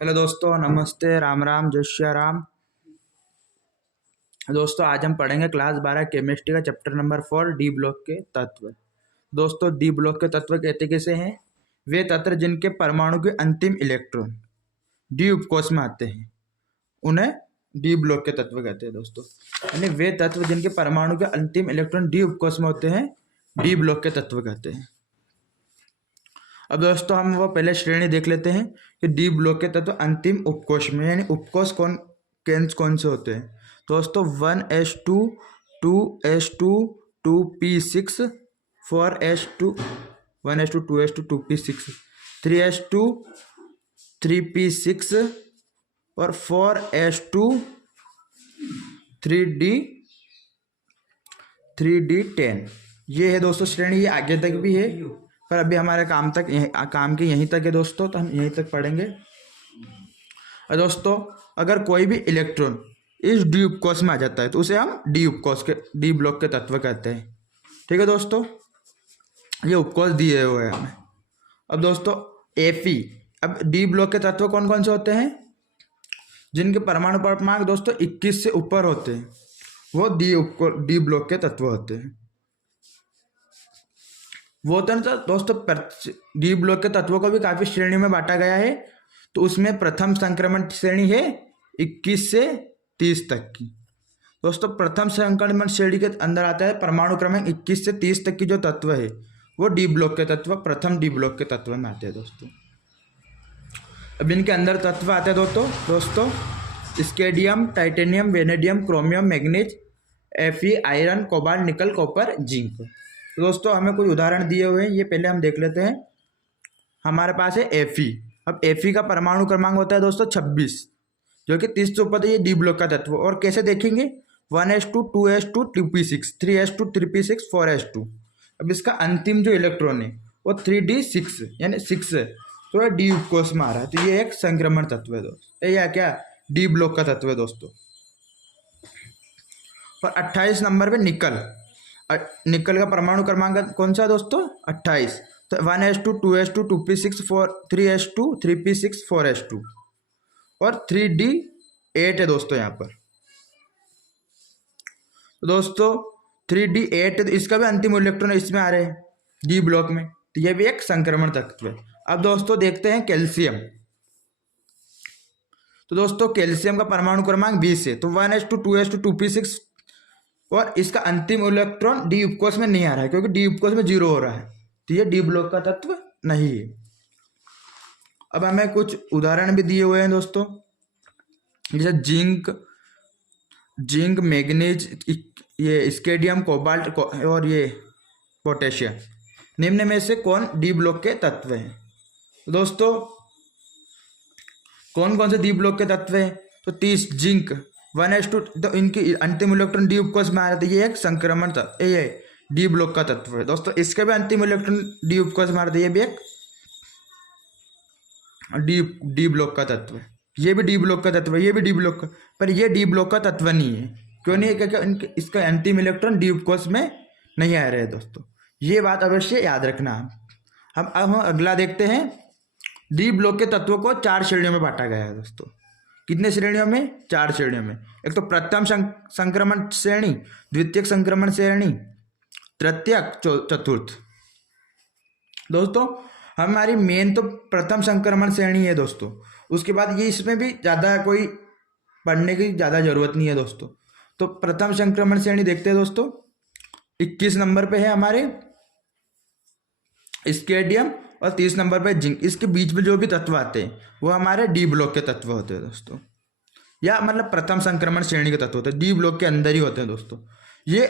Hello दोस्तों, नमस्ते, राम राम, जय श्री राम। दोस्तों आज हम पढ़ेंगे क्लास 12 केमिस्ट्री का चैप्टर नंबर 4 डी ब्लॉक के तत्व। दोस्तों डी ब्लॉक के तत्व कहते कैसे हैं? वे तत्व जिनके परमाणु के अंतिम इलेक्ट्रॉन डी उपकोष में आते हैं उन्हें डी ब्लॉक के तत्व कहते हैं। दोस्तों यानी वे तत्व जिनके परमाणु के अंतिम इलेक्ट्रॉन डी उपकोष में होते हैं डी ब्लॉक के तत्व कहते हैं। अब दोस्तों हम वो पहले श्रेणी देख लेते हैं कि डी ब्लॉक के तत्व अंतिम उपकोष में, यानी उपकोष कौन से होते हैं। दोस्तों 1s2 2s2 2p6 4s2 1s2 2s2 2p6 3s2 3p6 और 4s2 3d10। ये है दोस्तों श्रेणी, ये आगे तक भी है पर अभी हमारे काम की यहीं तक है दोस्तों, तो हम यहीं तक पढ़ेंगे। और दोस्तों अगर कोई भी इलेक्ट्रॉन इस डी उपकोष में आ जाता है तो उसे हम डी ब्लॉक के तत्व कहते हैं। ठीक है दोस्तों, ये उपकोष दिए हुए हैं हमें। अब दोस्तों Fe, अब डी ब्लॉक के तत्व कौन कौन से होते हैं? जिनके परमाणु क्रमांक दोस्तों 21 से ऊपर होते हैं वो डी ब्लॉक के तत्व होते हैं। वो तो दोस्तों डी ब्लॉक के तत्वों को भी काफी श्रेणियों में बांटा गया है। तो उसमें प्रथम संक्रमण श्रेणी है 21 से 30 तक की। दोस्तों प्रथम संक्रमण श्रेणी के अंदर आता है परमाणु क्रमांक 21 से 30 तक की जो तत्व है वो डी ब्लॉक के तत्व प्रथम डी ब्लॉक के तत्व में आते हैं। दोस्तों अब इनके अंदर तत्व आते हैं दोस्तों स्केडियम, titanium, vanadium, chromium, manganese, Fe, iron, cobalt, निकल, कॉपर, जिंक। तो दोस्तों हमें कुछ उदाहरण दिए हुए हैं, ये पहले हम देख लेते हैं। हमारे पास है Fe। अब Fe का परमाणु क्रमांक होता है दोस्तों 26, जो कि 30 से ऊपर है। ये डी ब्लॉक का तत्व। और कैसे देखेंगे? 1s2 2s2 2p6 3s2 3p6 4s2। अब इसका अंतिम जो इलेक्ट्रॉन है वो 3d6 यानी 6 है, तो ये डी उपकोष में आ रहा है। तो ये एक संक्रमण तत्व है दोस्तों, या क्या डी ब्लॉक का तत्व है दोस्तों। और 28 नंबर पे निकल का परमाणु क्रमांक कौन सा है दोस्तों? 28। तो 1s2 2s2 2p6 3s2 3p6 4s2 और 3d8 है दोस्तों यहाँ पर। तो दोस्तों 3d8 तो इसका भी अंतिम इलेक्ट्रॉन इसमें आ रहे हैं डी ब्लॉक में, तो यह भी एक संक्रमण तत्व है। अब दोस्तों देखते हैं कैल्शियम। तो दोस्तों कैल्शियम का परमाणु क्रमांक 20 है। तो 1s2 2s2 2p6 और इसका अंतिम इलेक्ट्रॉन डी उपकोष में नहीं आ रहा है क्योंकि डी उपकोष में 0 हो रहा है, तो ये डी ब्लॉक का तत्व नहीं है। अब हमें कुछ उदाहरण भी दिए हुए हैं दोस्तों, जैसे जिंक, मैग्नीज, ये स्केडियम, कोबाल्ट और ये पोटेशियम। निम्न में से कौन डी ब्लॉक के तत्व हैं? तो दोस्तों कौन कौन से डी ब्लॉक के तत्व हैं? तो 30 जिंक 1s2, तो इनकी अंतिम इलेक्ट्रॉन डी उपकोष में आ रहा था, ये एक संक्रमण तत्व, ये डी ब्लॉक का तत्व है दोस्तों। इसके भी अंतिम इलेक्ट्रॉन डी उपकोष में आ रहा था, ये भी एक डी ब्लॉक का तत्व है। ये भी डी ब्लॉक का तत्व है, ये भी डी ब्लॉक का, पर ये डी ब्लॉक का तत्व नहीं है। क्यों नहीं है? क्योंकि इसका अंतिम इलेक्ट्रॉन डी उपकोष में नहीं आ रहे हैं दोस्तों। ये बात अवश्य याद रखना। अब हम अगला देखते हैं। डी ब्लॉक के तत्वों को 4 श्रेणियों में बांटा गया है दोस्तों। कितने श्रेणियों में? 4 श्रेणियों में। एक तो प्रथम संक्रमण श्रेणी, द्वितीयक संक्रमण श्रेणी, तृतीयक, चतुर्थ। दोस्तों हमारी मेन तो प्रथम संक्रमण श्रेणी है दोस्तों। उसके बाद ये इसमें भी ज़्यादा कोई पढ़ने की ज़्यादा जरूरत नहीं है दोस्तों। तो प्रथम संक्रमण श्रेणी देखते हैं दोस्तों। 21 नंबर पे है हमारे स्केडियम और 30 नंबर पे जिंक। इसके बीच में जो भी तत्व आते हैं वो हमारे डी ब्लॉक के तत्व होते हैं दोस्तों, या मतलब प्रथम संक्रमण श्रेणी के तत्व होते हैं, डी ब्लॉक के अंदर ही होते हैं दोस्तों। ये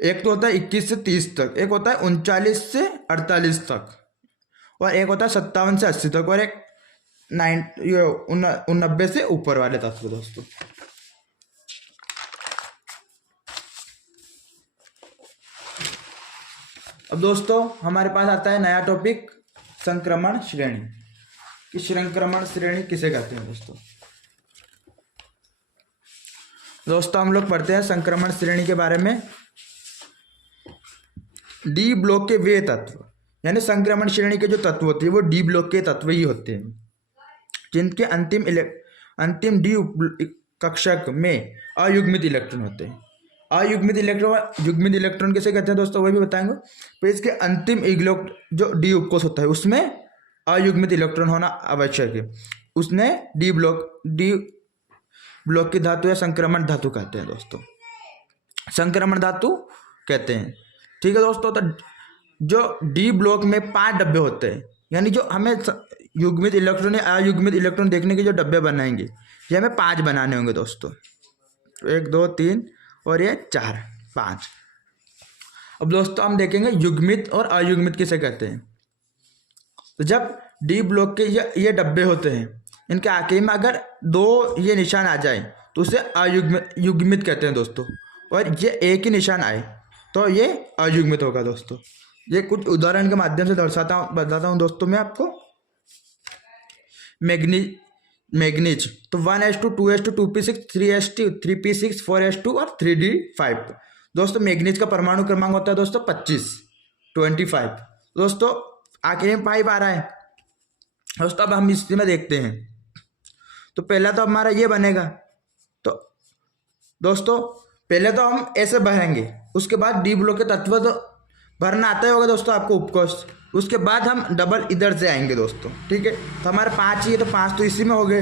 एक तो होता है 21 से 30 तक, एक होता है 39 से 48 तक, और एक होता है 57 से 80 तक, और एक 90 से ऊपर वाले तत्व दोस्तों। अब दोस्तों हमारे पास आता है नया टॉपिक संक्रमण श्रेणी। कि संक्रमण श्रेणी किसे कहते हैं दोस्तों हम लोग पढ़ते हैं संक्रमण श्रेणी के बारे में। डी ब्लॉक के वे तत्व, यानी संक्रमण श्रेणी के जो तत्व होते हैं वो डी ब्लॉक के तत्व ही होते हैं। जिनके अंतिम डी कक्षक में अयुग्मित इलेक्ट्रॉन होते हैं। अयुग्मित इलेक्ट्रॉन, युग्मित इलेक्ट्रॉन किसे कहते हैं दोस्तों, वह भी बताएंगे। तो इसके अंतिम जो डी उपकोष होता है उसमें अयुग्मित इलेक्ट्रॉन होना आवश्यक है। उसने डी ब्लॉक की धातु या संक्रमण धातु कहते हैं दोस्तों, संक्रमण धातु कहते हैं। ठीक है दोस्तों, तो जो डी ब्लॉक में 5 डब्बे होते हैं, यानी जो हमें युग्मित इलेक्ट्रॉन या अयुग्मित इलेक्ट्रॉन देखने के जो डब्बे बनाएंगे, ये हमें 5 बनाने होंगे दोस्तों। 1 2 3 और ये 4 5। अब दोस्तों हम देखेंगे युग्मित और अयुग्मित किसे कहते हैं। तो जब डी ब्लॉक के ये डब्बे होते हैं, इनके आखिरी में अगर 2 ये निशान आ जाए तो उसे युग्मित कहते हैं दोस्तों, और ये एक ही निशान आए तो ये अयुग्मित होगा दोस्तों। ये कुछ उदाहरण के माध्यम से बताता हूँ दोस्तों मैं आपको। मैग्नीज तो 1s2 2s2 2p6 3s2 3p6 4s2 और 3d5। दोस्तों मैग्नीज का परमाणु क्रमांक होता है दोस्तों 25 दोस्तों, आखिर में 5 आ रहा है दोस्तों। अब हम इसमें देखते हैं, तो पहला तो हमारा ये बनेगा। तो दोस्तों पहले तो हम ऐसे भरेंगे, उसके बाद डी ब्लॉक के तत्व तो भरना आता ही होगा दोस्तों आपको उपकोष। उसके बाद हम डबल इधर से आएंगे दोस्तों। ठीक है, तो हमारे 5 ही है, तो 5 तो इसी में हो गए।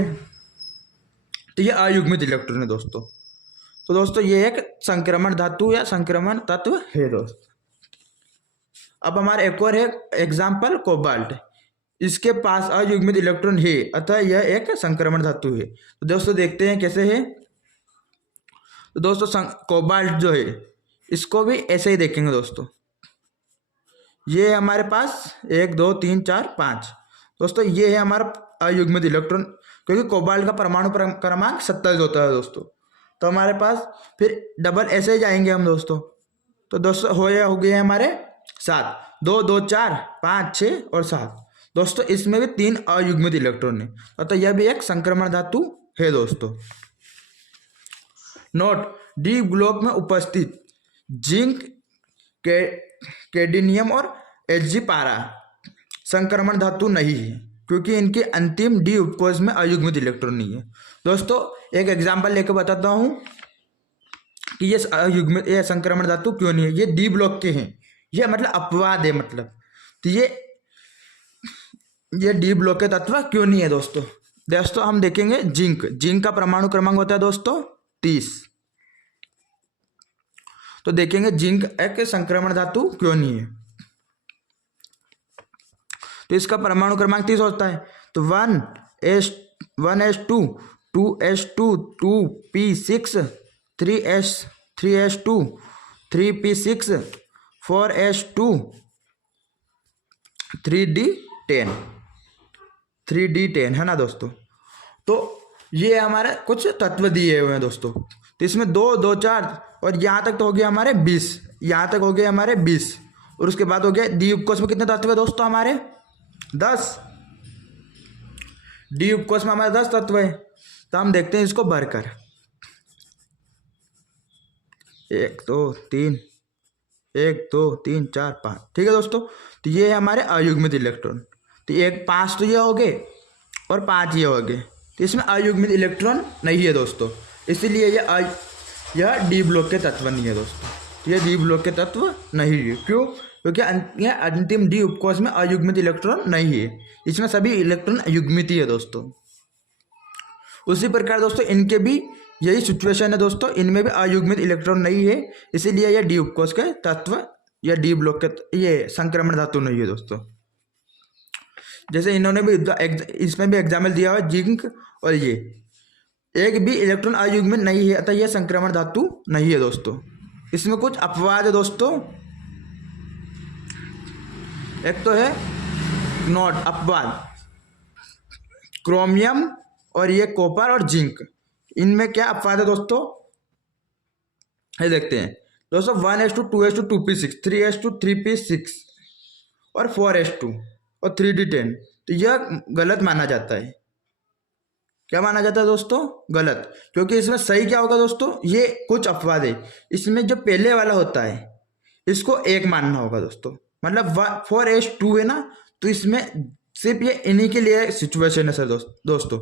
तो ये अयुग्मित इलेक्ट्रॉन है दोस्तों। तो दोस्तों ये एक संक्रमण धातु या संक्रमण तत्व है दोस्तों। अब हमारा एक और है एग्जाम्पल कोबाल्ट। इसके पास अयुग्मित इलेक्ट्रॉन है, अतः यह एक संक्रमण धातु है। तो दोस्तों देखते हैं कैसे है। तो दोस्तों कोबाल्ट जो है इसको भी ऐसे ही देखेंगे दोस्तों। ये हमारे पास 1 2 3 4 5 दोस्तों, ये है हमारा अयुग्मित इलेक्ट्रॉन, क्योंकि कोबाल्ट का परमाणु क्रमांक 27 होता है दोस्तों। तो हमारे पास फिर डबल ऐसे ही जाएंगे हम दोस्तों। तो दोस्तों हो गए हमारे 7 2 2 4 5 6 और 7 दोस्तों। इसमें भी 3 अयुग्मित इलेक्ट्रॉन है, तो यह भी एक संक्रमण धातु है दोस्तों। नोट, डी ब्लॉक में उपस्थित जिंक, कैडमियम और Hg पारा संक्रमण धातु नहीं है, क्योंकि इनके अंतिम डी उपकोष में अयुग्मित इलेक्ट्रॉन नहीं है दोस्तों। एक एग्जांपल लेकर बताता हूं कि ये संक्रमण धातु क्यों नहीं है। ये डी ब्लॉक के हैं, ये मतलब अपवाद है, मतलब तो ये डी ब्लॉक के तत्व क्यों नहीं है दोस्तों। हम देखेंगे जिंक का परमाणु क्रमांक होता है दोस्तों 30। तो देखेंगे जिंक एक संक्रमण धातु क्यों नहीं है। तो इसका परमाणु क्रमांक 30 होता है। तो 1s2 2s2 2p6 3s2 3p6 4s2 3d10 है ना दोस्तों। तो ये हमारे कुछ तत्व दिए हुए हैं दोस्तों। तो इसमें 2 2 4 और यहाँ तक तो हो गया हमारे 20, यहाँ तक हो गए हमारे 20, और उसके बाद हो गया डी उपकोष में कितने तत्व है दोस्तों हमारे 10। डी उपकोष में हमारे 10 तत्व है। तो हम देखते हैं इसको भरकर 1 2 3 4 5। ठीक है दोस्तों, तो ये है हमारे अयुग्मित इलेक्ट्रॉन। तो 5 तो ये हो गए और 5 ये हो गए। तो इसमें अयुग्मित इलेक्ट्रॉन नहीं है दोस्तों, इसीलिए यह डी ब्लॉक के तत्व नहीं है दोस्तों। ये डी ब्लॉक के तत्व नहीं है, क्यों? क्योंकि यह अंतिम डी उपकोष में अयुग्मित इलेक्ट्रॉन नहीं है, इसमें सभी इलेक्ट्रॉन युग्मित ही है दोस्तों। उसी प्रकार दोस्तों इनके भी यही सिचुएशन है दोस्तों, इनमें भी अयुग्मित इलेक्ट्रॉन नहीं है, इसीलिए यह डी उपकोष के तत्व या डी ब्लॉक के ये संक्रमण धातु नहीं है दोस्तों। जैसे इन्होंने भी इसमें भी एग्जाम्पल दिया हुआ जिंक, और ये एक भी इलेक्ट्रॉन अयुग्मित नहीं है, अतः यह संक्रमण धातु नहीं है दोस्तों। इसमें कुछ अपवाद है दोस्तों। एक तो है नोट अपवाद, क्रोमियम और ये कॉपर और जिंक, इनमें क्या अपवाद है दोस्तों, ये देखते हैं दोस्तों। 1s2 2s2 2p6 3s2 3p6 और 4s2 और 3d10, तो यह गलत माना जाता है। क्या माना जाता है दोस्तों? गलत, क्योंकि इसमें सही क्या होगा दोस्तों, ये कुछ अपवाद है। इसमें जो पहले वाला होता है इसको 1 मानना होगा दोस्तों। मतलब 4s2 है ना, तो इसमें सिर्फ ये इन्हीं के लिए सिचुएशन है सर दोस्तों।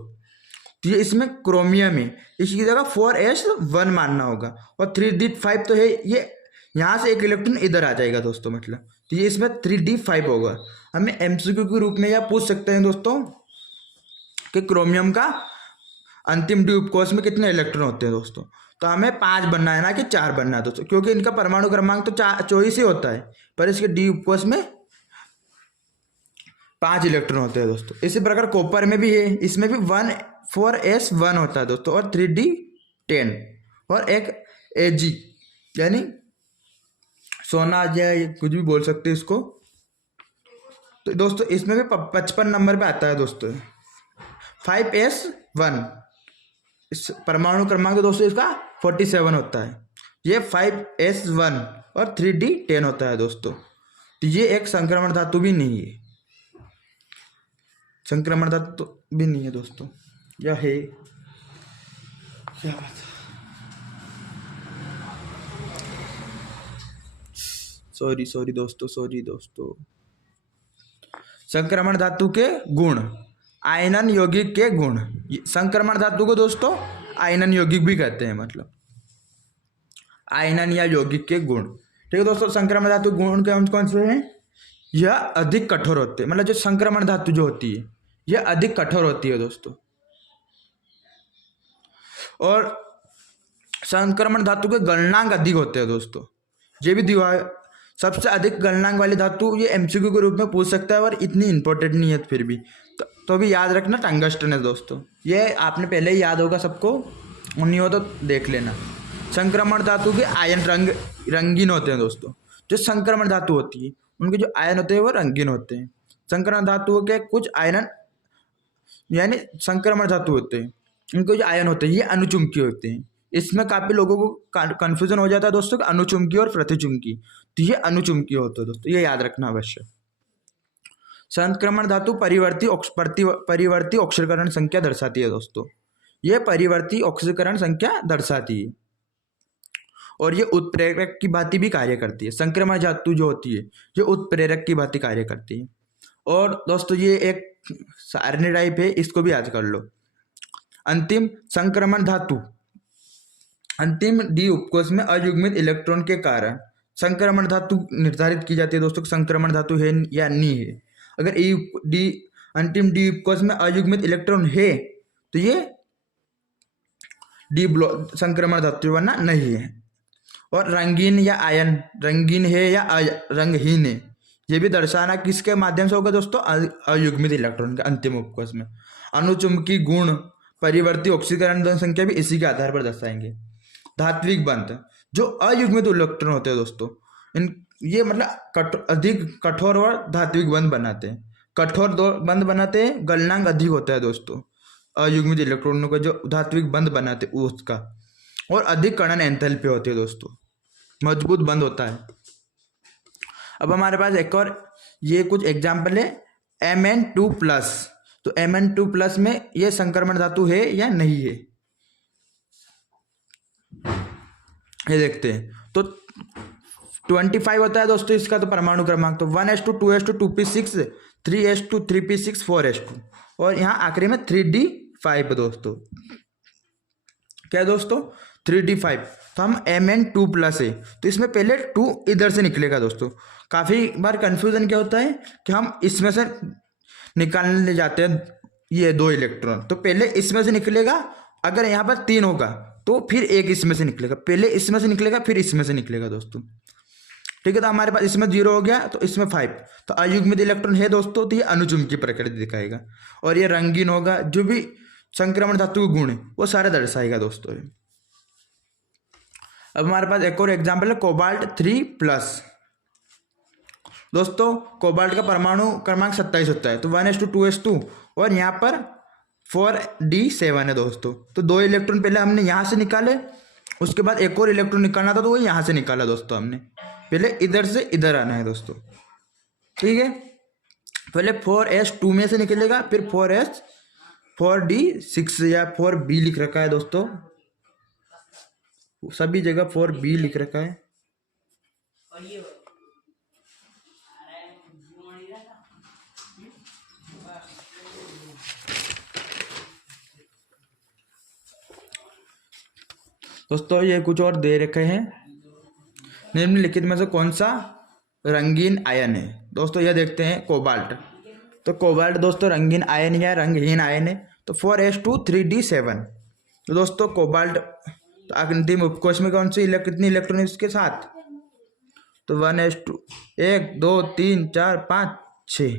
तो ये इसमें क्रोमियम है, इसकी जगह 4s1 मानना होगा। और 3d5 तो है, ये यहाँ से एक इलेक्ट्रॉन इधर आ जाएगा दोस्तों, मतलब तो ये इसमें 3d5 होगा। हमें एमसीक्यू के रूप में यह पूछ सकते हैं दोस्तों कि क्रोमियम का अंतिम डी उपकोष में कितने इलेक्ट्रॉन होते हैं दोस्तों। तो हमें 5 बनना है ना कि 4 बनना है दोस्तों, क्योंकि इनका परमाणु क्रमांक तो 24 ही होता है, पर इसके डी उपकोष में 5 इलेक्ट्रॉन होते हैं दोस्तों। इसी प्रकार कॉपर में भी है, इसमें भी 4s1 होता है दोस्तों, और 3d10 और एक Ag यानी सोना या कुछ भी बोल सकते हैं इसको। तो दोस्तों इसमें भी 55 नंबर पे आता है दोस्तों 5s1। इस परमाणु क्रमांक दोस्तों इसका 47 होता है। ये 5s1 और 3d10 होता है दोस्तों। तो ये एक संक्रमण धातु भी नहीं है, संक्रमण धातु भी नहीं है दोस्तों, यह है क्या बात। सॉरी दोस्तों। संक्रमण धातु के गुण, आयनन यौगिक के गुण। संक्रमण धातु को दोस्तों आयनन यौगिक भी कहते हैं, मतलब आयनन या यौगिक के गुण। ठीक है दोस्तों, संक्रमण धातु गुण कौन से हैं? यह अधिक कठोर होते हैं, मतलब जो संक्रमण धातु जो होती है यह अधिक कठोर होती है दोस्तों। और संक्रमण धातु के गलनांक अधिक होते हैं दोस्तों। ये भी सबसे अधिक गलनांक वाली धातु ये एमसीक्यू के रूप में पूछ सकता है, और इतनी इंपॉर्टेंट नहीं है फिर भी, तो भी याद रखना टंगस्टन है दोस्तों। ये आपने पहले ही याद होगा सबको, नहीं हो तो देख लेना। संक्रमण धातु के आयन रंगीन होते हैं दोस्तों। जो संक्रमण धातु होती है उनके जो आयन होते हैं वो रंगीन होते हैं। संक्रमण धातुओं के कुछ आयन यानी संक्रमण धातु होते हैं, उनके जो आयन होते हैं ये अनुचुंबकीय होते हैं। इसमें काफी लोगों को कंफ्यूजन हो जाता है दोस्तों, अनुचुंबकीय और प्रतिचुंबकीय। तो ये अनुचुंबकीय होते हैं दोस्तों, ये याद रखना अवश्य। संक्रमण धातु परिवर्ती ऑक्सीकरण संख्या दर्शाती है दोस्तों। ये परिवर्ती ऑक्सीकरण संख्या दर्शाती है, और ये उत्प्रेरक की भांति भी कार्य करती है। संक्रमण धातु जो होती है ये उत्प्रेरक की भांति कार्य करती है। और दोस्तों ये एक सारणी टाइप है, इसको भी याद कर लो। अंतिम संक्रमण धातु अंतिम डी उपकोष में अयुग्मित इलेक्ट्रॉन के कारण संक्रमण धातु निर्धारित की जाती है दोस्तों, संक्रमण धातु है या नहीं है। अगर अंतिम डी उपकोष में अयुग्मित इलेक्ट्रॉन है तो ये डी ब्लॉक संक्रमण धातु वरना नहीं है। और रंगीन या आयन रंगीन है या रंगहीन है, ये भी दर्शाना किसके माध्यम से होगा दोस्तों? अयुग्मित इलेक्ट्रॉन के अंतिम उपकोष में। अनुचुंबकीय गुण, परिवर्ती ऑक्सीकरण संख्या भी इसी के आधार पर दर्शाएंगे। धात्विक बंध, जो अयुग्मित इलेक्ट्रॉन होते हैं दोस्तों, ये मतलब अधिक कठोर और धात्विक बंध बनाते हैं। कठोर बंध बनाते हैं, गलनांक अधिक होता है दोस्तों अयुग्मित इलेक्ट्रॉनों का, जो धात्विक बंध बनाते उसका। और अधिक कणन एंथैल्पी होती है दोस्तों, मजबूत बंध होता है। अब हमारे पास एक और ये कुछ एग्जाम्पल है Mn2+। तो Mn2+ में ये संक्रमण धातु है या नहीं है, ये देखते हैं। तो 25 होता है दोस्तों इसका तो परमाणु क्रमांक, तो 1s2 2s2 2p6 3s2 3p6 4s2, और यहाँ आखिरी में 3d5 दोस्तों। क्या है दोस्तों? 3d5। तो हम Mn2+ है, तो इसमें पहले 2 इधर से निकलेगा दोस्तों। काफ़ी बार कंफ्यूजन क्या होता है कि हम इसमें से निकालने जाते हैं ये 2 इलेक्ट्रॉन, तो पहले इसमें से निकलेगा। अगर यहाँ पर 3 होगा तो फिर एक इसमें से निकलेगा, पहले इसमें से निकलेगा फिर इसमें से निकलेगा दोस्तों। ठीक है, तो हमारे पास इसमें 0 हो गया तो इसमें 5, तो अयुग्मित इलेक्ट्रॉन है दोस्तों, तो ये अनुचुंबकीय प्रकृति दिखाएगा। और ये रंगीन होगा, जो भी संक्रमण धातु के गुण है वो सारे दर्शाएगा दोस्तों। अब हमारे पास एक और एग्जाम्पल है कोबाल्ट 3+। दोस्तों कोबाल्ट का परमाणु क्रमांक 27 होता है, तो 1s2 2s2, और यहाँ पर 4d7 है दोस्तों। तो 2 इलेक्ट्रॉन पहले हमने यहाँ से निकाले, उसके बाद एक और इलेक्ट्रॉन निकालना था तो वो यहाँ से निकाला दोस्तों हमने। पहले इधर से इधर आना है दोस्तों, ठीक है। पहले 4s2 में से निकलेगा, फिर 4d6 या 4b लिख रखा है दोस्तों, सभी जगह 4b लिख रखा है। दोस्तों ये कुछ और दे रखे हैं, निम्नलिखित में से कौन सा रंगीन आयन है। दोस्तों यह देखते हैं कोबाल्ट। तो कोबाल्ट दोस्तों रंगीन आयन या रंगहीन आयन है। तो 4s2 3d7। तो दोस्तों कोबाल्ट तो अंतिम उपकोष में कौन सी कितनी इलेक्ट्रॉन इसके साथ, तो 1s2 1 2 3 4 5 6।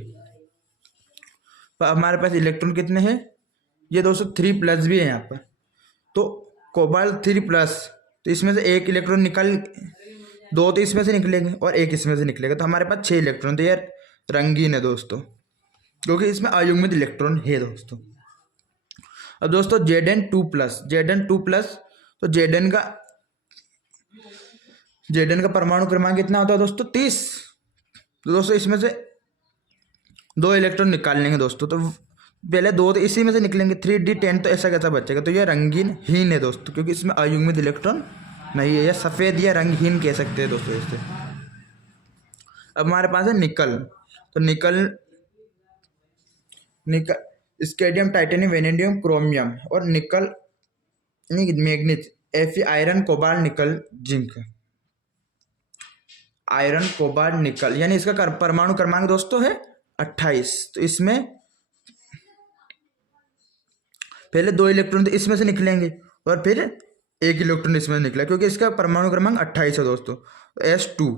तो हमारे पास इलेक्ट्रॉन कितने हैं, ये दोस्तों 3+ भी है यहाँ पर। तो कोबाल्ट 3+, तो इसमें से एक इलेक्ट्रॉन निकल, दो तो इसमें से निकलेंगे और एक इसमें से निकलेगा, तो हमारे पास 6 इलेक्ट्रॉन। तो यार रंगीन है दोस्तों, क्योंकि इसमें अयुग्मित इलेक्ट्रॉन है दोस्तों। अब दोस्तों Zn2+, तो Zn का परमाणु क्रमांक कितना होता है दोस्तों, 30। तो दोस्तों इसमें से 2 इलेक्ट्रॉन निकाल लेंगे दोस्तों। तो पहले 2 तो इसी में से निकलेंगे, 3d10 तो ऐसा कैसा बचेगा। तो यह रंगीनहीन है दोस्तों, क्योंकि इसमें अयुग्मित इलेक्ट्रॉन नहीं है, या सफ़ेद या रंगहीन कह सकते हैं दोस्तों इसे। अब हमारे पास है निकल। तो निकल स्केडियम, टाइटेनियम, वेनेडियम, क्रोमियम और निकल मैग्नीज, Fe आयरन, कोबाल्ट, निकल, जिंक। आयरन, कोबाल्ट, निकल, यानी इसका परमाणु क्रमांक दोस्तों है 28। तो इसमें पहले 2 इलेक्ट्रॉन तो इसमें से निकलेंगे और फिर 1 इलेक्ट्रॉन इसमें निकला, क्योंकि इसका परमाणु क्रमांक 28 है दोस्तों। तो S2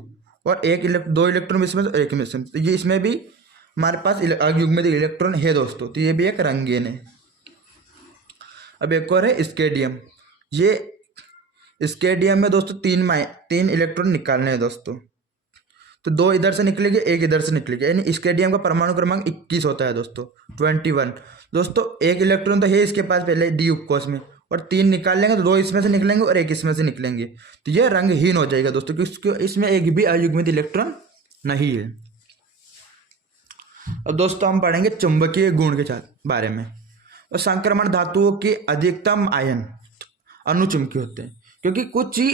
और 2 इलेक्ट्रॉन इसमें से, एक में से, तो ये इसमें भी हमारे पास अयुग्मित इलेक्ट्रॉन है दोस्तों। तो ये भी एक रंगीन है। अब एक और है स्केडियम। ये स्केडियम में दोस्तों 3 इलेक्ट्रॉन निकालने हैं दोस्तों। तो 2 इधर से निकलेंगे, 1 इधर से निकलेगा, यानी स्केडियम का परमाणु क्रमांक 21 होता है दोस्तों, 21। दोस्तों 1 इलेक्ट्रॉन तो है इसके पास पहले डी उपकोष में, और 3 निकाल लेंगे तो 2 इसमें से निकलेंगे और 1 इसमें से निकलेंगे। तो यह रंगहीन हो जाएगा दोस्तों, क्योंकि इसमें एक भी अयुग्मित इलेक्ट्रॉन नहीं है। अब दोस्तों हम पढ़ेंगे चुंबकीय गुण के बारे में। और संक्रमण धातुओं के अधिकतम आयन अनुचुंबकीय होते हैं, क्योंकि कुछ ही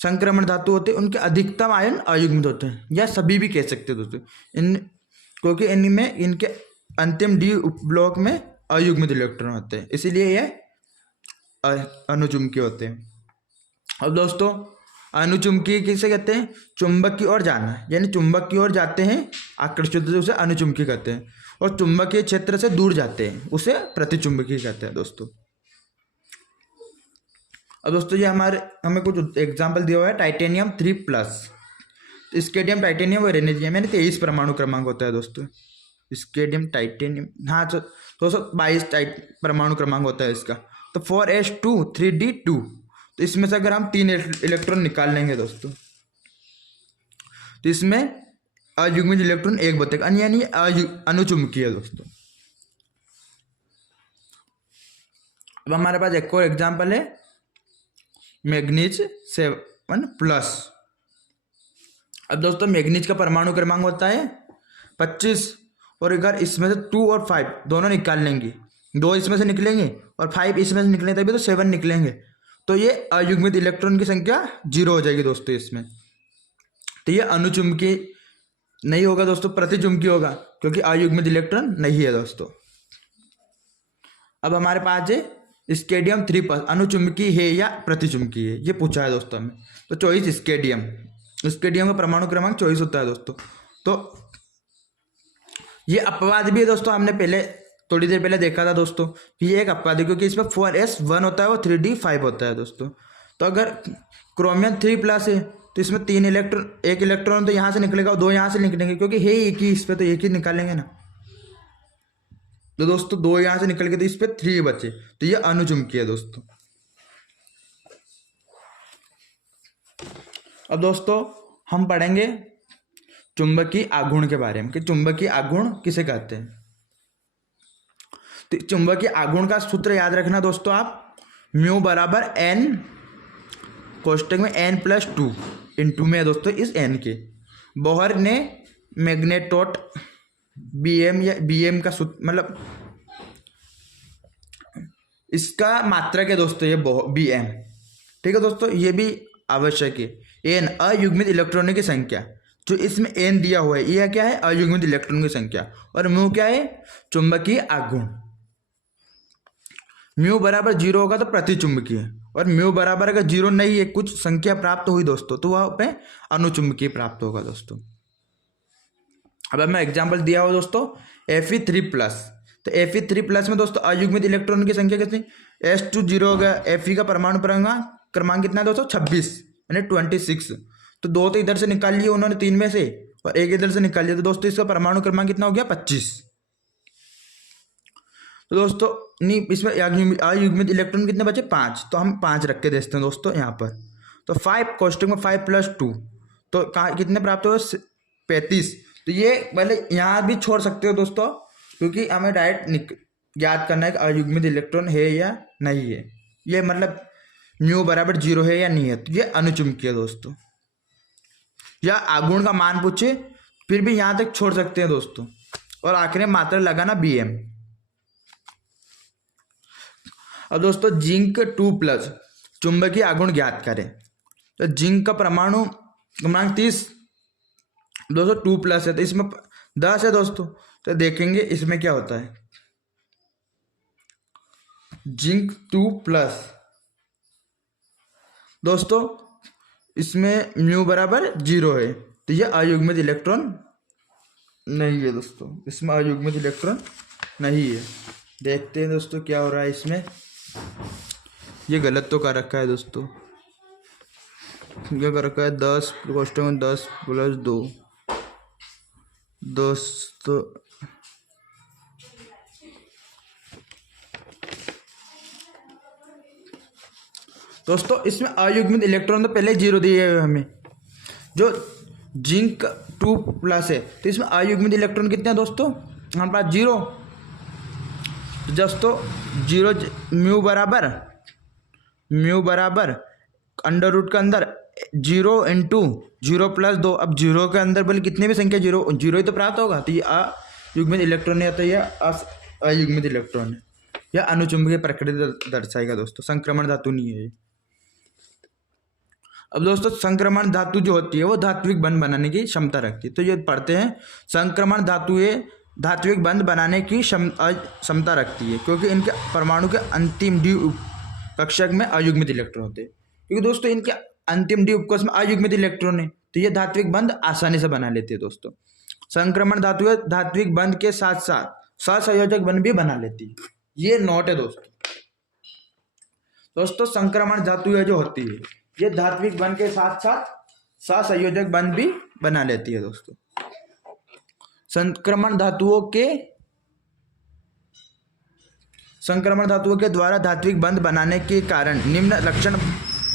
संक्रमण धातु होते हैं उनके अधिकतम आयन अयुग्मित होते हैं, या सभी भी कह सकते हैं दोस्तों क्योंकि इनमें इनके अंतिम डी ब्लॉक में अयुग्मित इलेक्ट्रॉन होते हैं, इसीलिए ये अनुचुंबकीय होते हैं। अब दोस्तों अनुचुंबकीय किसे कहते हैं, चुंबक की ओर जाना, यानी चुंबक की ओर जाते हैं आकर्षित होते हैं उसे अनुचुंबकीय कहते हैं, और चुंबकीय क्षेत्र से दूर जाते हैं उसे प्रतिचुंबकीय कहते हैं दोस्तों। अब दोस्तों ये हमें कुछ एग्जाम्पल दिया हुआ है। टाइटेनियम 3+, स्केडियम, टाइटेनियम और वेनेडियम, यानी 23 परमाणु क्रमांक होता है दोस्तों। स्केडियम, टाइटेनियम, हाँ 222 परमाणु क्रमांक होता है इसका। तो 4s2 3d2, तो इसमें से अगर हम 3 इलेक्ट्रॉन निकाल लेंगे दोस्तों, तो इसमें अयुग्मित इलेक्ट्रॉन 1 बचेगा, यानी अनुचुंबकीय है दोस्तों। अब हमारे पास एक और एग्जाम्पल है मैग्नीज 7+। अब दोस्तों मैग्नीज का परमाणु क्रमांक होता है 25, और अगर इसमें से 2 और 5 दोनों निकाल लेंगे, 2 इसमें से निकलेंगे और 5 इसमें से निकलेंगे, तभी तो 7 निकलेंगे। तो ये अयुग्मित इलेक्ट्रॉन की संख्या 0 हो जाएगी दोस्तों इसमें। तो ये अनुचुंबकीय नहीं होगा दोस्तों, प्रतिचुंबकीय होगा, क्योंकि अयुग्मित इलेक्ट्रॉन नहीं है दोस्तों। अब हमारे पास है स्केडियम 3+, अनुचुंबकीय है या प्रतिचुंबकीय है, ये पूछा है दोस्तों हमें। तो 24 स्केडियम का परमाणु क्रमांक 24 होता है दोस्तों। तो ये अपवाद भी है दोस्तों, हमने पहले थोड़ी देर पहले देखा था दोस्तों कि ये एक अपवाद है, क्योंकि इसमें 4s1 होता है और 3d5 होता है दोस्तों। तो अगर क्रोमियम 3+ है तो इसमें 3 इलेक्ट्रॉन, 1 इलेक्ट्रॉन तो यहाँ से निकलेगा और 2 यहाँ से निकलेंगे, क्योंकि है एक ही, इस पर तो एक ही निकालेंगे ना। तो दोस्तों 2 यहाँ से निकल गए तो इस पर 3 बचे, तो ये अनुचुंबकीय है दोस्तों। अब दोस्तों हम पढ़ेंगे चुंबकीय आघूर्ण के बारे में, कि चुंबकीय आघूर्ण किसे कहते हैं। तो चुंबकीय आघूर्ण का सूत्र याद रखना दोस्तों आप, म्यू बराबर n कोष्टक में n+2 इंटू में दोस्तों इस n के। बोहर ने मैग्नेटोट Bm या Bm का सूत्र, मतलब इसका मात्रक है दोस्तों ये Bm, ठीक है दोस्तों। ये भी आवश्यक है। n अयुग्मित इलेक्ट्रॉनों की संख्या, जो इसमें n दिया हुआ है यह क्या है, अयुग्मित इलेक्ट्रॉन की संख्या, और म्यू क्या है, चुंबकीय आघूर्ण। म्यू बराबर 0 होगा तो प्रतिचुंबकीय, और म्यू बराबर अगर 0 नहीं है, कुछ संख्या प्राप्त हुई दोस्तों, तो वह पे अनुचुंबकीय प्राप्त होगा दोस्तों। अब मैं एग्जांपल दिया हो दोस्तों Fe3+, तो Fe3+ में दोस्तों अयुग्मित इलेक्ट्रॉन की संख्या कितनी, S20 हो गया। Fe का परमाणु क्रमांक कितना है दोस्तों, 26 यानी 26। तो 2 तो इधर से निकाल लिए उन्होंने 3 में से, और 1 इधर से निकाल लिया, तो दोस्तों इसका परमाणु क्रमांक कितना हो गया, 25। तो दोस्तों नहीं, इसमें अयुग्मित इलेक्ट्रॉन कितने बचे, 5, तो हम 5 रख के देखते हैं दोस्तों यहाँ पर। तो 5 कोष्टक में 5 + 2, तो कहाँ कितने प्राप्त हुए, 35। तो ये पहले यहाँ भी छोड़ सकते हो दोस्तों, क्योंकि हमें डायरेक्ट याद करना है कि अयुग्मित इलेक्ट्रॉन है या नहीं है, ये मतलब म्यू बराबर 0 है या नहीं है, तो ये अनुचुंबकीय दोस्तों। या आघूर्ण का मान पूछे फिर भी यहाँ तक छोड़ सकते हैं दोस्तों। और आखिर में मात्रा लगाना Bm। अब दोस्तों जिंक 2+ चुंबकीय आघूर्ण ज्ञात करें। तो जिंक का परमाणु क्रमांक 30 दोस्तों 2+ है, तो इसमें 10 है दोस्तों। तो देखेंगे इसमें क्या होता है, जिंक 2+ दोस्तों, इसमें म्यू बराबर 0 है, तो ये अयुग्मित इलेक्ट्रॉन नहीं है दोस्तों, इसमें अयुग्मित इलेक्ट्रॉन नहीं है। देखते हैं दोस्तों क्या हो रहा है इसमें। ये गलत तो कर रखा है दोस्तों, क्या कर रखा है, 10 कोष्टक में 10 + 2 दोस्तों। दोस्तों इसमें अयुग्मित इलेक्ट्रॉन तो पहले 0 दिए हुए हमें, जो जिंक 2+ है, तो इसमें अयुग्मित इलेक्ट्रॉन कितने हैं दोस्तों, हमारे पास 0। दोस्तों 0 म्यू बराबर अंडर रूट के अंदर 0 × 0 + 2। अब 0 के अंदर बोले कितने भी संख्या 0 ही तो प्राप्त होगा, तो ये अयुग्मित इलेक्ट्रॉन है, तो यह अयुग्मित इलेक्ट्रॉन है, यह अनुचुंबकीय प्रकृति दर्शाएगा दोस्तों, संक्रमण धातु नहीं है। अब दोस्तों संक्रमण धातु जो होती है वो धात्विक बंध बनाने की क्षमता रखती है। तो ये पढ़ते हैं, संक्रमण धातुएं धात्विक बंध बनाने की क्षमता रखती है, क्योंकि इनके परमाणु के अंतिम डी कक्षक में अयुग्मित इलेक्ट्रॉन होते हैं। क्योंकि दोस्तों इनके अंतिम डी उपकोष में अयुग्मित इलेक्ट्रॉन है, तो ये धात्विक बंध आसानी से बना लेते हैं दोस्तों। संक्रमण धातुएं धात्विक बंध के साथ साथ सहसंयोजक बंध भी बना लेती है, ये नोट है दोस्तों। संक्रमण धातुएं जो होती है ये धात्विक बंध के साथ साथ सहसंयोजक बंध भी बना लेती है दोस्तों। संक्रमण धातुओं के द्वारा धात्विक बंध बनाने के कारण निम्न लक्षण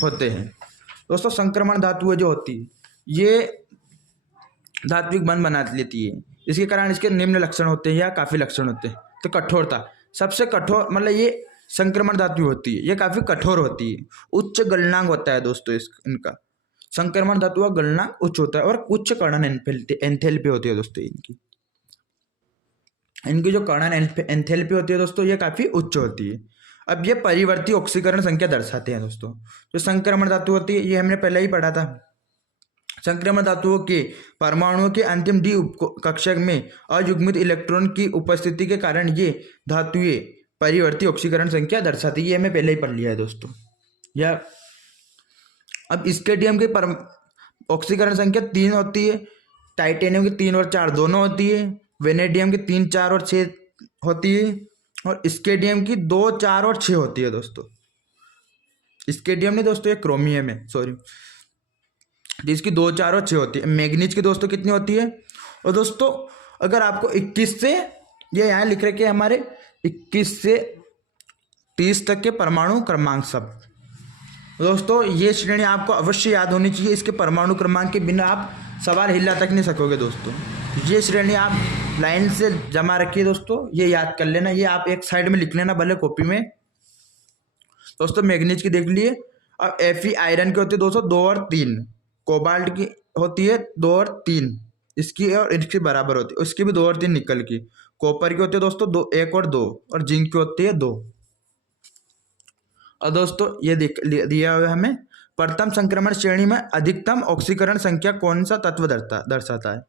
होते हैं दोस्तों। संक्रमण धातुएं जो होती है ये धात्विक बंध बना लेती है, इसके कारण इसके निम्न लक्षण होते हैं या काफी लक्षण होते हैं। तो कठोरता, सबसे कठोर मतलब ये संक्रमण धातु होती है, ये काफी कठोर होती है, उच्च गलनांक होता है दोस्तों इनका। संक्रमण धातु का गलनांक उच्च होता है और उच्च कर्णन एंथैल्पी होती है दोस्तों। इनकी जो कर्णन एंथैल्पी होती है दोस्तों ये काफी उच्च होती है। अब ये परिवर्ती ऑक्सीकरण संख्या दर्शाते हैं दोस्तों। जो संक्रमण धातु होती है ये हमने पहले ही पढ़ा था। संक्रमण धातुओं के परमाणुओं के अंतिम डी कक्षक में अयुग्मित इलेक्ट्रॉन की उपस्थिति के कारण ये धातुएं परिवर्ती ऑक्सीकरण संख्या दर्शाती है, ये हमें पहले ही पढ़ लिया है दोस्तों। या अब स्केडियम के ऑक्सीकरण संख्या 3 होती है, टाइटेनियम की 3 और 4 दोनों होती है, वेनेडियम की 3, 4 और 6 होती है, और स्केडियम की 2, 4 और 6 होती है दोस्तों। स्केडियम नहीं दोस्तों, ये क्रोमियम है, सॉरी, जिसकी 2, 4 और 6 होती है। मैग्नीज की दोस्तों कितनी होती है, और दोस्तों अगर आपको 21 से, ये यहाँ लिख रखे हमारे 21 से 30 तक के परमाणु क्रमांक सब दोस्तों, ये श्रेणी आपको अवश्य याद होनी चाहिए। इसके परमाणु क्रमांक के बिना आप सवाल हिला तक नहीं सकोगे दोस्तों। ये श्रेणी आप लाइन से जमा रखिए दोस्तों, ये याद कर लेना, ये आप एक साइड में लिख लेना भले कॉपी में दोस्तों। मैग्नीज की देख लिए। अब Fe आयरन की होती है दोस्तों 2 और 3, कोबाल्ट की होती है 2 और 3, इसकी और इसके बराबर होती है, उसकी भी 2 और 3 निकल की। कॉपर की होती है दोस्तों 2, 1 और 2, और जिंक की होती है 2। और दोस्तों ये दिया हुआ है हमें, प्रथम संक्रमण श्रेणी में अधिकतम ऑक्सीकरण संख्या कौन सा तत्व दर्शाता है।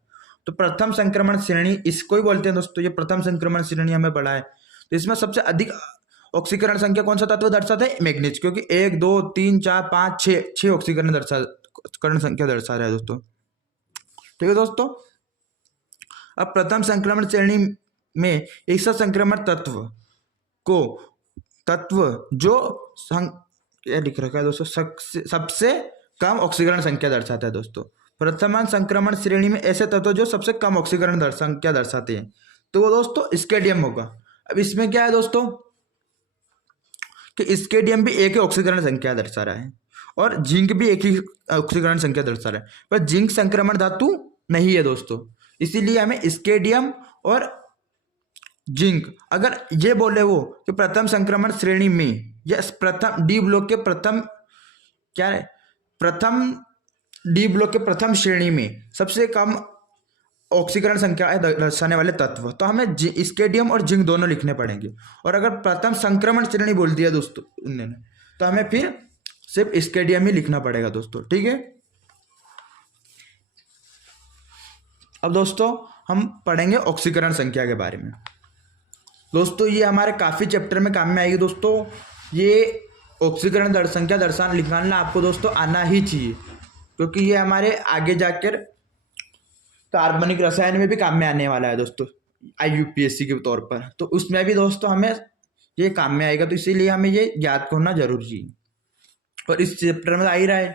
तो प्रथम संक्रमण श्रेणी इसको ही बोलते हैं दोस्तों, ये प्रथम संक्रमण श्रेणी हमें पढ़ा है। तो इसमें सबसे अधिक ऑक्सीकरण संख्या कौन सा तत्व दर्शाता है? मैग्नीज, क्योंकि 1 2 3 4 5 6 ऑक्सीकरण संख्या दर्शा रहा है दोस्तों। ठीक है दोस्तों। अब प्रथम संक्रमण श्रेणी में ऐसा संक्रमण तत्व जो क्या लिख रखा है दोस्तों, सबसे कम ऑक्सीकरण संख्या दर्शाता है दोस्तों। प्रथम संक्रमण श्रेणी में ऐसे तत्व जो सबसे कम ऑक्सीकरण संख्या दर्शाते हैं, तो वो दोस्तों स्केडियम होगा। अब इसमें क्या है दोस्तों कि स्केडियम भी एक ही ऑक्सीकरण संख्या दर्शा रहा है और जिंक भी एक ही ऑक्सीकरण संख्या दर्शा रहा है, पर जिंक संक्रमण धातु नहीं है दोस्तों, इसीलिए हमें स्केडियम और जिंक, अगर ये बोले वो कि प्रथम संक्रमण श्रेणी में या प्रथम डी ब्लॉक के प्रथम क्या है, प्रथम डी ब्लॉक के प्रथम श्रेणी में सबसे कम ऑक्सीकरण संख्या दर्शाने वाले तत्व, तो हमें स्केडियम और जिंक दोनों लिखने पड़ेंगे। और अगर प्रथम संक्रमण श्रेणी बोल दिया दोस्तों उन्होंने, तो हमें फिर सिर्फ स्केडियम ही लिखना पड़ेगा दोस्तों। ठीक है। अब दोस्तों हम पढ़ेंगे ऑक्सीकरण संख्या के बारे में। दोस्तों ये हमारे काफ़ी चैप्टर में काम में आएगी दोस्तों। ये ऑक्सीकरण संख्या दर्शाना निकालना आपको दोस्तों आना ही चाहिए, क्योंकि ये हमारे आगे जाकर कार्बनिक रसायन में भी काम में आने वाला है दोस्तों, IUPAC के तौर पर। तो उसमें भी दोस्तों हमें ये काम में आएगा, तो इसीलिए हमें ये याद होना जरूरी है और इस चैप्टर में आ ही रहा है।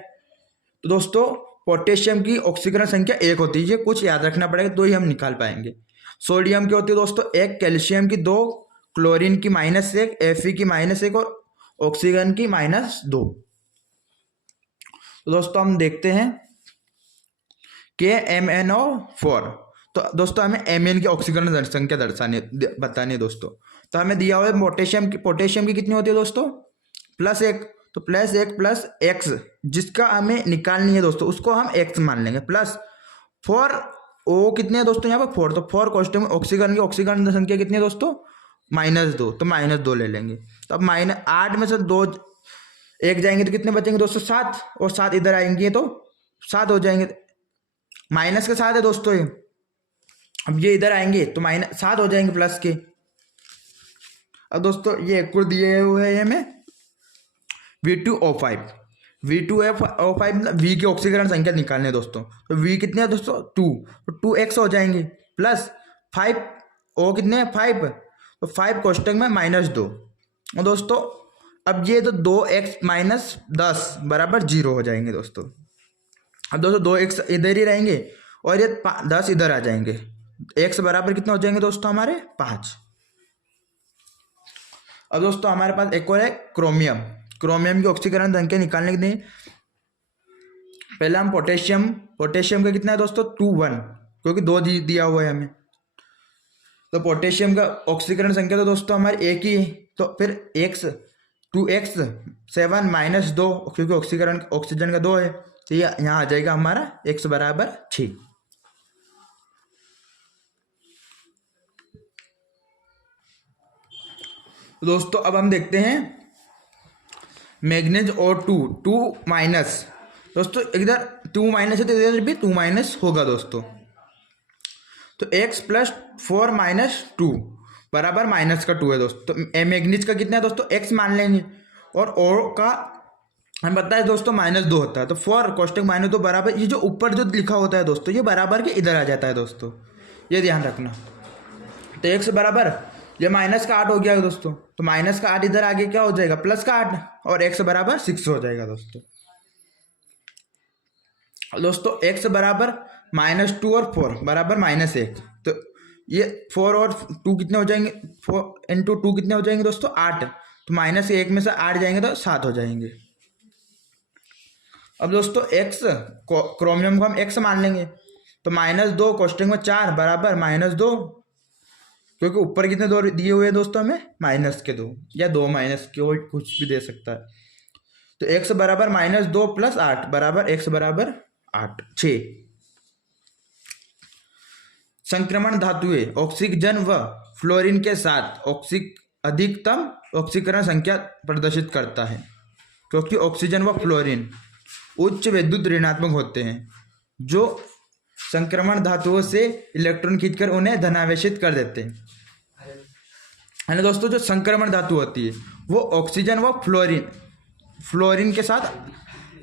तो दोस्तों पोटेशियम की ऑक्सीकरण संख्या 1 होती है, ये कुछ याद रखना पड़ेगा तो ही हम निकाल पाएंगे। सोडियम की होती है दोस्तों 1, कैल्शियम की 2, क्लोरीन की -1, Fe की -1 और ऑक्सीजन की -2। तो दोस्तों हम देखते हैं KMnO4। तो दोस्तों हमें Mn की ऑक्सीकरण संख्या बतानी है दोस्तों। तो हमें दिया हुआ है पोटेशियम की कितनी होती है दोस्तों? +1, तो +1 + x, जिसका हमें निकालनी है दोस्तों उसको हम x मान लेंगे, प्लस 4 O कितने हैं दोस्तों यहाँ पर 4, तो 4 कोष्टक में ऑक्सीकरण की ऑक्सीकरण संख्या कितनी है दोस्तों? -2, तो -2 ले लेंगे। तो अब -8 में से 2 1 जाएंगे तो कितने बचेंगे दोस्तों? 7, और 7 इधर आएंगे तो 7 हो जाएंगे, माइनस के साथ है दोस्तों ये। अब ये इधर आएंगे तो -7 हो जाएंगे प्लस के। अब दोस्तों ये एक और दिए हुए हैं हमें V2O5 मतलब V की ऑक्सीकरण संख्या निकालने है दोस्तों। तो V कितने है दोस्तों? 2, तो 2x हो जाएंगे, प्लस 5 O कितने हैं? 5, तो 5 कोष्टक में -2। और दोस्तों अब ये तो 2x - 10 बराबर 0 हो जाएंगे दोस्तों। अब दोस्तों 2x इधर ही रहेंगे और ये 10 इधर आ जाएंगे, x बराबर कितना हो जाएंगे दोस्तों हमारे? 5। अब दोस्तों हमारे पास एक और है क्रोमियम की ऑक्सीकरण संख्या निकालने के लिए पहले हम पोटेशियम का कितना है दोस्तों? 2, 1, क्योंकि 2 दिया हुआ है हमें। तो पोटेशियम का ऑक्सीकरण संख्या तो दोस्तों हमारी एक ही है, तो फिर 2x 7 -2, क्योंकि ऑक्सीजन का 2 है, तो ये यहाँ आ जाएगा हमारा x बराबर 6। दोस्तों अब हम देखते हैं मैग्नीज और 2 दोस्तों इधर 2 है तो इधर भी 2 होगा दोस्तों। तो x + 4 - 2 बराबर -2 है दोस्तों। तो मैग्नीज का कितना है दोस्तों? x मान लेंगे, और का हम बताए दोस्तों -2 होता है, तो 4 कोष्टक -2 बराबर, ये जो ऊपर जो लिखा होता है दोस्तों ये बराबर के इधर आ जाता है दोस्तों, ये ध्यान रखना। तो x बराबर ये -8 हो गया दोस्तों, तो -8 इधर आगे क्या हो जाएगा? +8, और x बराबर 6 हो जाएगा दोस्तों। दोस्तों x बराबर -2 और 4 बराबर -1, तो ये 4 और 2 कितने हो जाएंगे? 4 × 2 कितने हो जाएंगे दोस्तों? 8, तो -1 में से 8 जाएंगे तो 7 हो जाएंगे। अब दोस्तों x क्रोमियम को हम x मान लेंगे, तो -2 कोष्टक में 4 बराबर -2, क्योंकि ऊपर कितने 2 दिए हुए हैं दोस्तों हमें? -2 या 2 के, कुछ भी दे सकता है। तो x बराबर -2 + 8 बराबर x बराबर 8, 6। संक्रमण धातुएं ऑक्सीजन व फ्लोरीन के साथ अधिकतम ऑक्सीकरण संख्या प्रदर्शित करता है, क्योंकि ऑक्सीजन व फ्लोरीन उच्च विद्युत ऋणात्मक होते हैं, जो संक्रमण धातुओं से इलेक्ट्रॉन खींचकर उन्हें धनावेशित कर देते हैं। है ना दोस्तों। जो संक्रमण धातु होती है वो ऑक्सीजन व फ्लोरीन के साथ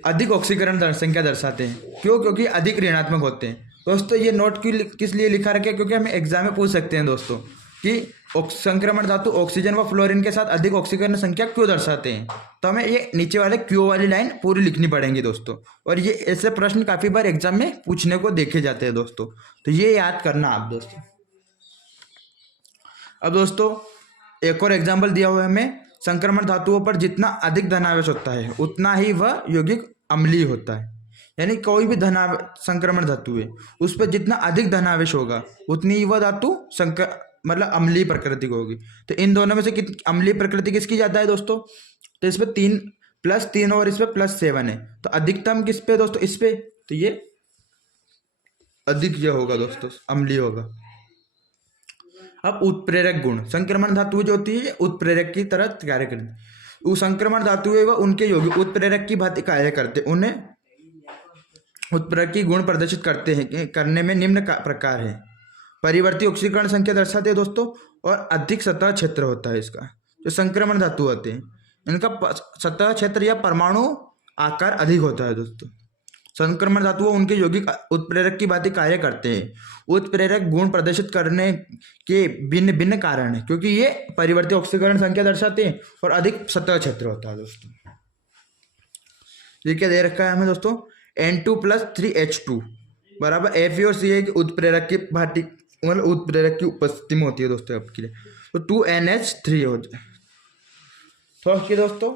अधिक ऑक्सीकरण संख्या दर्शाते हैं। क्यों? क्योंकि अधिक ऋणात्मक होते हैं। दोस्तों ये नोट किस लिए लिखा रखे? क्योंकि हमें एग्जाम में पूछ सकते हैं दोस्तों कि संक्रमण धातु ऑक्सीजन व फ्लोरीन के साथ अधिक ऑक्सीकरण संख्या क्यों दर्शाते हैं। तो हमें ये नीचे वाले क्यों वाली लाइन पूरी लिखनी पड़ेगी दोस्तों। और ये ऐसे प्रश्न काफी बार एग्जाम में पूछने को देखे जाते हैं दोस्तों, तो ये याद करना आप दोस्तों। अब दोस्तों एक और एग्जाम्पल दिया हुआ है हमें, संक्रमण धातुओं पर जितना अधिक धनावेश होता है उतना ही वह यौगिक अम्लीय होता है। यानी कोई भी संक्रमण धातु है उस पर जितना अधिक धनावेश होगा उतनी ही वह धातु मतलब अम्लीय प्रकृति की होगी। तो इन दोनों में से अम्लीय प्रकृति किसकी ज्यादा है दोस्तों? तो इस पे 3+3 और इस पे +7 है। तो अधिकतम किस पे दोस्तों? इस पे। तो ये अधिक यह होगा दोस्तों, अम्लीय होगा। अब उत्प्रेरक गुण, संक्रमण धातु जो होती है उत्प्रेरक की तरह कार्य करती है। वो संक्रमण धातु है वह उनके यौगिक उत्प्रेरक की भांति कार्य करते, उन्हें उत्प्रेरक की गुण प्रदर्शित करते हैं। करने में निम्न प्रकार है। परिवर्ती ऑक्सीकरण संख्या दर्शाते हैं दोस्तों, और अधिक सतह क्षेत्र होता है इसका। जो संक्रमण धातु होते हैं इनका सतह क्षेत्र या परमाणु आकार अधिक होता है दोस्तों। संक्रमण धातु उनके यौगिक उत्प्रेरक की भांति कार्य करते हैं। उत्प्रेरक गुण प्रदर्शित करने के भिन्न भिन्न कारण है, क्योंकि ये परिवर्ती ऑक्सीकरण संख्या दर्शाते हैं और अधिक सतह क्षेत्र होता है दोस्तों। ये क्या दे रखा है हमें दोस्तों? N2+3H2 बराबर Fe और Ca की उत्प्रेरक की भांति, मतलब उत्प्रेरक की उपस्थिति में होती है दोस्तों आपके लिए। तो 2NH3 हो जाए। तो दोस्तों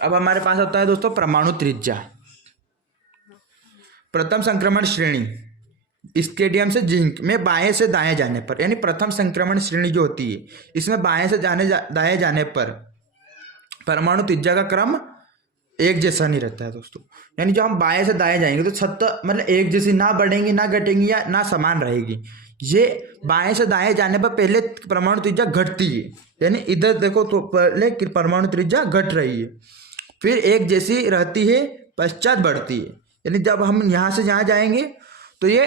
अब हमारे पास होता है दोस्तों परमाणु त्रिज्या। प्रथम संक्रमण श्रेणी स्टेडियम से जिंक में बाएं से दाएं जाने पर, यानी प्रथम संक्रमण श्रेणी जो होती है इसमें बाएं से दाएं जाने पर परमाणु त्रिज्या का क्रम एक जैसा नहीं रहता है दोस्तों। यानी जो हम बाएं से दाएं जाएंगे तो सतह मतलब एक जैसी ना बढ़ेंगी ना घटेंगी या ना समान रहेगी। ये बाएं से दाएं जाने पर पहले परमाणु त्रिज्या घटती है, यानी इधर देखो तो पहले परमाणु त्रिज्या घट रही है, फिर एक जैसी रहती है, पश्चात बढ़ती है। यानी जब हम यहाँ से यहाँ जाएंगे तो ये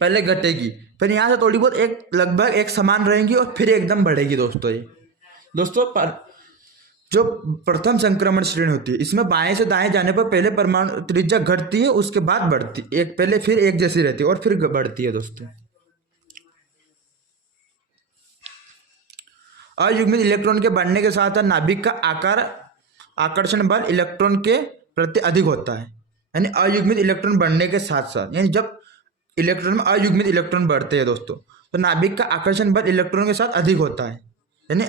पहले घटेगी, फिर यहाँ से थोड़ी बहुत लगभग एक समान रहेंगी और फिर एकदम बढ़ेगी दोस्तों। ये दोस्तों जो प्रथम संक्रमण श्रेणी होती है इसमें बाएं से दाएं जाने पर पहले परमाणु त्रिज्या घटती है, उसके बाद बढ़ती एक पहले फिर एक जैसी रहती है और फिर बढ़ती है दोस्तों। अयुग्मित इलेक्ट्रॉन के बढ़ने के साथ नाभिक का आकर्षण बल इलेक्ट्रॉन के प्रति अधिक होता है। यानी अयुग्मित इलेक्ट्रॉन बढ़ने के साथ साथ, यानी जब इलेक्ट्रॉन में अयुग्मित इलेक्ट्रॉन बढ़ते हैं दोस्तों तो नाभिक का आकर्षण बल इलेक्ट्रॉन के साथ अधिक होता है। यानी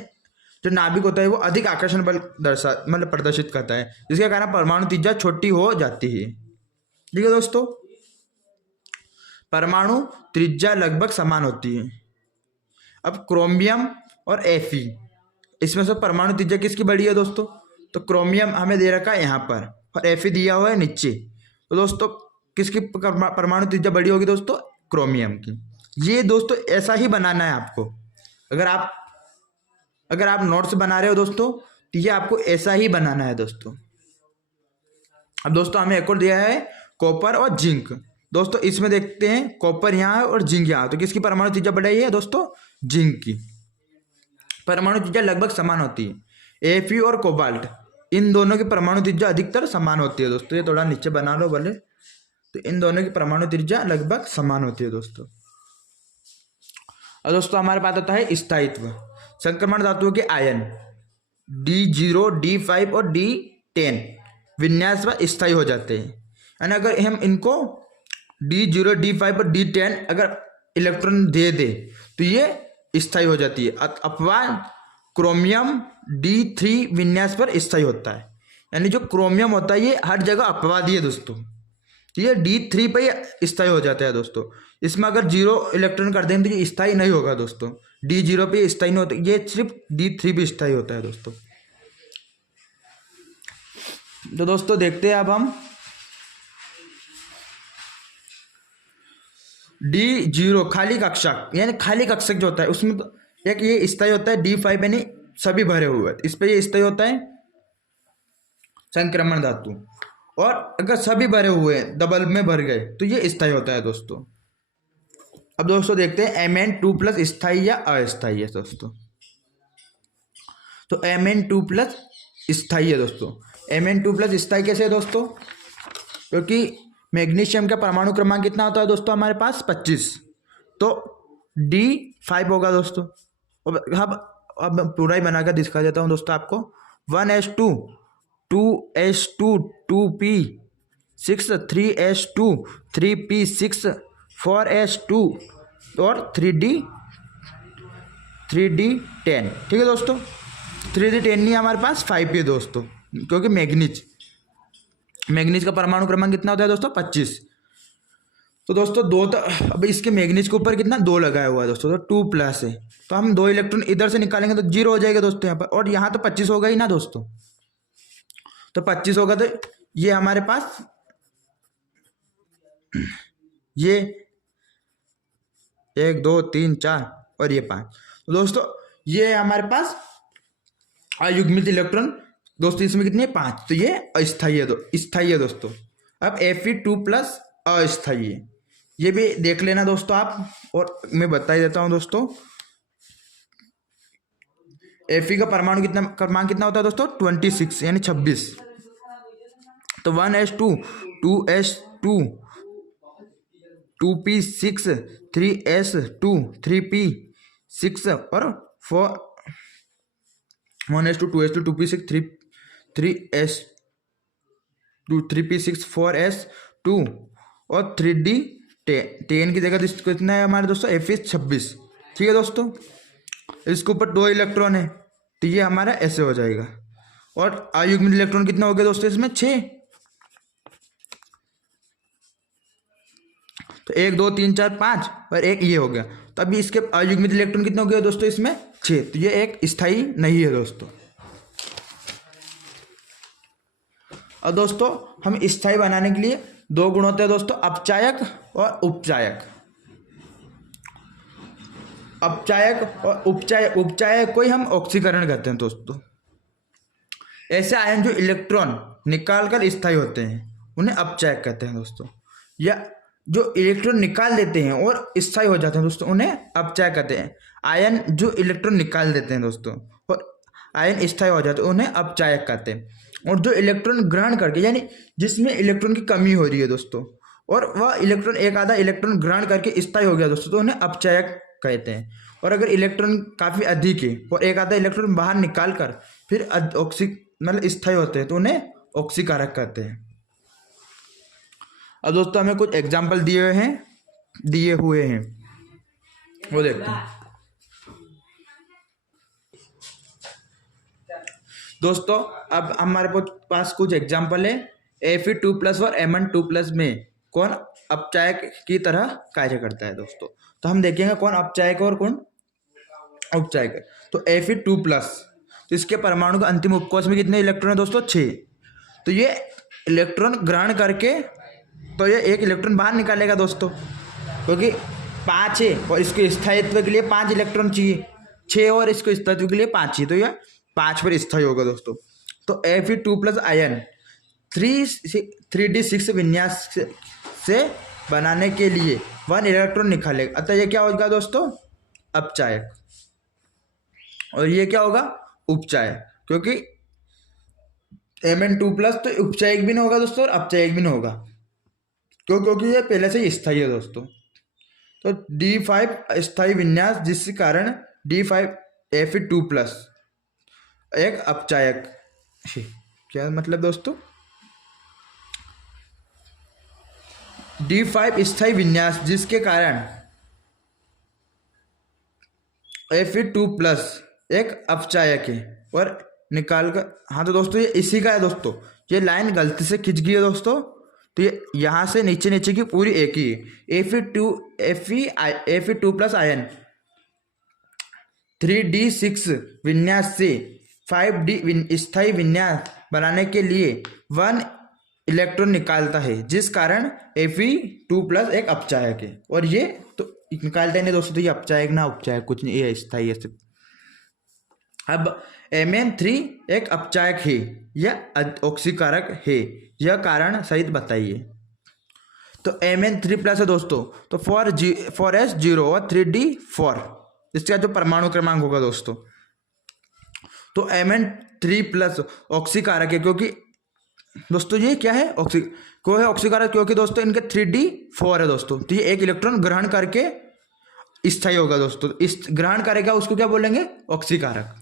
जो नाभिक होता है वो अधिक आकर्षण बल मतलब प्रदर्शित करता है, जिसके कारण परमाणु त्रिज्या छोटी हो जाती है। ठीक है दोस्तों, परमाणु त्रिज्या लगभग समान होती है। अब क्रोमियम और Fe, इसमें से परमाणु त्रिज्या किसकी बड़ी है दोस्तों? तो क्रोमियम हमें दे रखा है यहाँ पर और Fe दिया हुआ है नीचे। तो दोस्तों किसकी परमाणु त्रिज्या बड़ी होगी दोस्तों? क्रोमियम की। ये दोस्तों ऐसा ही बनाना है आपको। अगर आप नोट्स बना रहे हो दोस्तों तो ये आपको ऐसा ही बनाना है दोस्तों। अब दोस्तों हमें एक और दिया है कॉपर और जिंक। दोस्तों इसमें देखते हैं कॉपर यहाँ है और जिंक यहाँ, तो किसकी परमाणु त्रिज्या बढ़ाई है दोस्तों? जिंक की। परमाणु त्रिज्या लगभग समान होती है। Fe और कोबाल्ट इन दोनों की परमाणु त्रिज्या अधिकतर समान होती है दोस्तों। ये थोड़ा नीचे बना लो भले। तो इन दोनों की परमाणु त्रिज्या लगभग समान होती है दोस्तों। और दोस्तों हमारे पास होता है स्थायित्व। संक्रमण धातुओं के आयन D0, D5 और D10 विन्यास पर स्थायी हो जाते हैं। यानी अगर हम इनको D0, D5 और D10 अगर इलेक्ट्रॉन दे दे तो ये स्थायी हो जाती है। अपवाद क्रोमियम D3 विन्यास पर स्थायी होता है। यानी जो क्रोमियम होता है ये हर जगह अपवादी है दोस्तों, ये D3 पे स्थायी हो जाता है दोस्तों। इसमें अगर 0 इलेक्ट्रॉन कर देंगे तो ये स्थायी नहीं होगा दोस्तों। D0 पे स्थायी नहीं होता, ये सिर्फ D3 पे स्थायी होता है दोस्तों। तो दोस्तों देखते हैं अब हम D0 खाली कक्षक, यानी खाली कक्षक जो होता है उसमें तो एक ये स्थायी होता है D5, यानी सभी भरे हुए, इस पे ये स्थायी होता है संक्रमण धातु। और अगर सभी भरे हुए हैं डबल में भर गए तो ये स्थायी होता है दोस्तों। अब दोस्तों देखते हैं Mn2+ स्थायी या अस्थायी है दोस्तों। तो Mn2+ स्थायी है दोस्तों। Mn2+ स्थायी कैसे है दोस्तों? क्योंकि मैग्नीशियम का परमाणु क्रमांक कितना होता है दोस्तों हमारे पास 25, तो D5 होगा दोस्तों। अब पूरा ही बनाकर दिखा देता हूँ दोस्तों आपको। 1s2 2s2 2p6 3s2 3p6 4s2 और 3d10। ठीक है दोस्तों, 3d10 नहीं हमारे पास 5p है दोस्तों, क्योंकि मैग्नीज का परमाणु क्रमांक कितना होता है दोस्तों 25। तो दोस्तों दो, तो अब इसके मैग्नीज के ऊपर कितना 2 लगाया हुआ है दोस्तों, तो 2+ है, तो हम 2 इलेक्ट्रॉन इधर से निकालेंगे तो 0 हो जाएगा दोस्तों यहाँ पर, और यहाँ तो 25 होगा ही ना दोस्तों। तो 25 होगा तो ये हमारे पास ये 1 2 3 4 और ये 5। तो दोस्तों ये हमारे पास अयुग्मित इलेक्ट्रॉन दोस्तों, इसमें कितने 5, तो ये अस्थायी है, स्थायी है दोस्तों। अब Fe2+ अस्थायी है, ये भी देख लेना दोस्तों आप, और मैं बता ही देता हूं दोस्तों। Fe का परमाणु क्रमांक कितना होता है दोस्तों 26 यानी 26। तो 1s2 2s2 2p6 3s2 3p6 और 1s2 2s2 2p6 3s2 3p6 4s2 और 3d10 की जगह कितना है हमारे दोस्तों Fe26। ठीक है दोस्तों, इसके ऊपर 2 इलेक्ट्रॉन है, तो ये हमारा ऐसे हो जाएगा। और अयुग्मित इलेक्ट्रॉन कितना हो गया दोस्तों इसमें 6। तो 1 2 3 4 5 और एक ये हो गया, तो अभी इसके अयुग्मित इलेक्ट्रॉन कितने हो गए दोस्तों इसमें 6, तो ये एक स्थायी नहीं है दोस्तों। और दोस्तों हम स्थायी बनाने के लिए 2 गुण होते हैं दोस्तों, अपचायक और उपचायक। अपचायक और उपचायक को ही हम ऑक्सीकरण कहते हैं दोस्तों। ऐसे आयन जो इलेक्ट्रॉन निकाल कर स्थायी होते हैं उन्हें अपचायक कहते हैं दोस्तों, या जो इलेक्ट्रॉन निकाल देते हैं और स्थायी हो जाते हैं दोस्तों उन्हें अपचायक कहते हैं। आयन जो इलेक्ट्रॉन निकाल देते हैं दोस्तों और आयन स्थायी हो जाते हैं उन्हें अपचायक कहते हैं। और जो इलेक्ट्रॉन ग्रहण करके, यानी जिसमें इलेक्ट्रॉन की कमी हो रही है दोस्तों, और वह इलेक्ट्रॉन एक आधा इलेक्ट्रॉन ग्रहण करके स्थायी हो गया दोस्तों, तो उन्हें अपचायक कहते हैं। और अगर इलेक्ट्रॉन काफ़ी अधिक है और एक आधा इलेक्ट्रॉन बाहर निकाल कर फिर मतलब स्थायी होते हैं तो उन्हें ऑक्सीकारक कहते हैं। अब दोस्तों हमें कुछ एग्जाम्पल दिए हुए हैं वो देखते हैं दोस्तों। अब हमारे पास कुछ एग्जाम्पल है। Fe2+ और Mn2+ में कौन अपचायक की तरह कार्य करता है दोस्तों, तो हम देखेंगे कौन अपचायक और कौन उपचायक है। तो Fe2+, तो इसके परमाणु का अंतिम उपकोष में कितने इलेक्ट्रॉन है दोस्तों 6। तो ये इलेक्ट्रॉन ग्रहण करके तो ये 1 इलेक्ट्रॉन बाहर निकालेगा दोस्तों, क्योंकि 5 है और इसके स्थायित्व के लिए 5 इलेक्ट्रॉन चाहिए, 6 और इसको स्थायित्व के लिए 5 चाहिए, तो ये 5 पर स्थायी होगा दोस्तों। तो Fe2+ आयन 3d6 विन्यास से बनाने के लिए 1 इलेक्ट्रॉन निकालेगा, अतः ये क्या होगा दोस्तों अपचायक, और ये क्या होगा उपचायक, क्योंकि Mn2+ तो उपचायक भी नहीं होगा दोस्तों और अपचायक भी नहीं होगा, क्योंकि ये पहले से ही स्थायी है दोस्तों। तो D5 स्थायी विन्यास, जिसके कारण D5 Fe2+ एक अपचायक है। क्या मतलब दोस्तों, D5 स्थायी विन्यास जिसके कारण Fe2+ एक अपचायक है और निकाल कर, हाँ तो दोस्तों ये इसी का है दोस्तों, ये लाइन गलती से खिंच गई है दोस्तों, तो ये यहाँ से नीचे की पूरी एक ही है। Fe2+ आयन 3d6 विन्यास से 5d स्थायी विन्यास बनाने के लिए 1 इलेक्ट्रॉन निकालता है, जिस कारण Fe2+ एक अपचायक है। और ये तो निकालता ही नहीं दोस्तों, तो ये अपचायक ना उपचायक कुछ नहीं, ये स्थायी है सिर्फ। अब Mn3 एक अपचायक है या ऑक्सीकारक है, यह कारण सहित बताइए। तो Mn3+ है दोस्तों, तो 4s0 और 3d4 इसका जो परमाणु क्रमांक होगा दोस्तों। तो Mn3+ ऑक्सीकारक है, क्योंकि दोस्तों ये क्या है, क्यों है ऑक्सीकारक, क्योंकि दोस्तों इनके 3d4 है दोस्तों। तो ये एक इलेक्ट्रॉन ग्रहण करके स्थायी होगा दोस्तों। इस ग्रहण करेगा उसको क्या बोलेंगे, ऑक्सीकारक।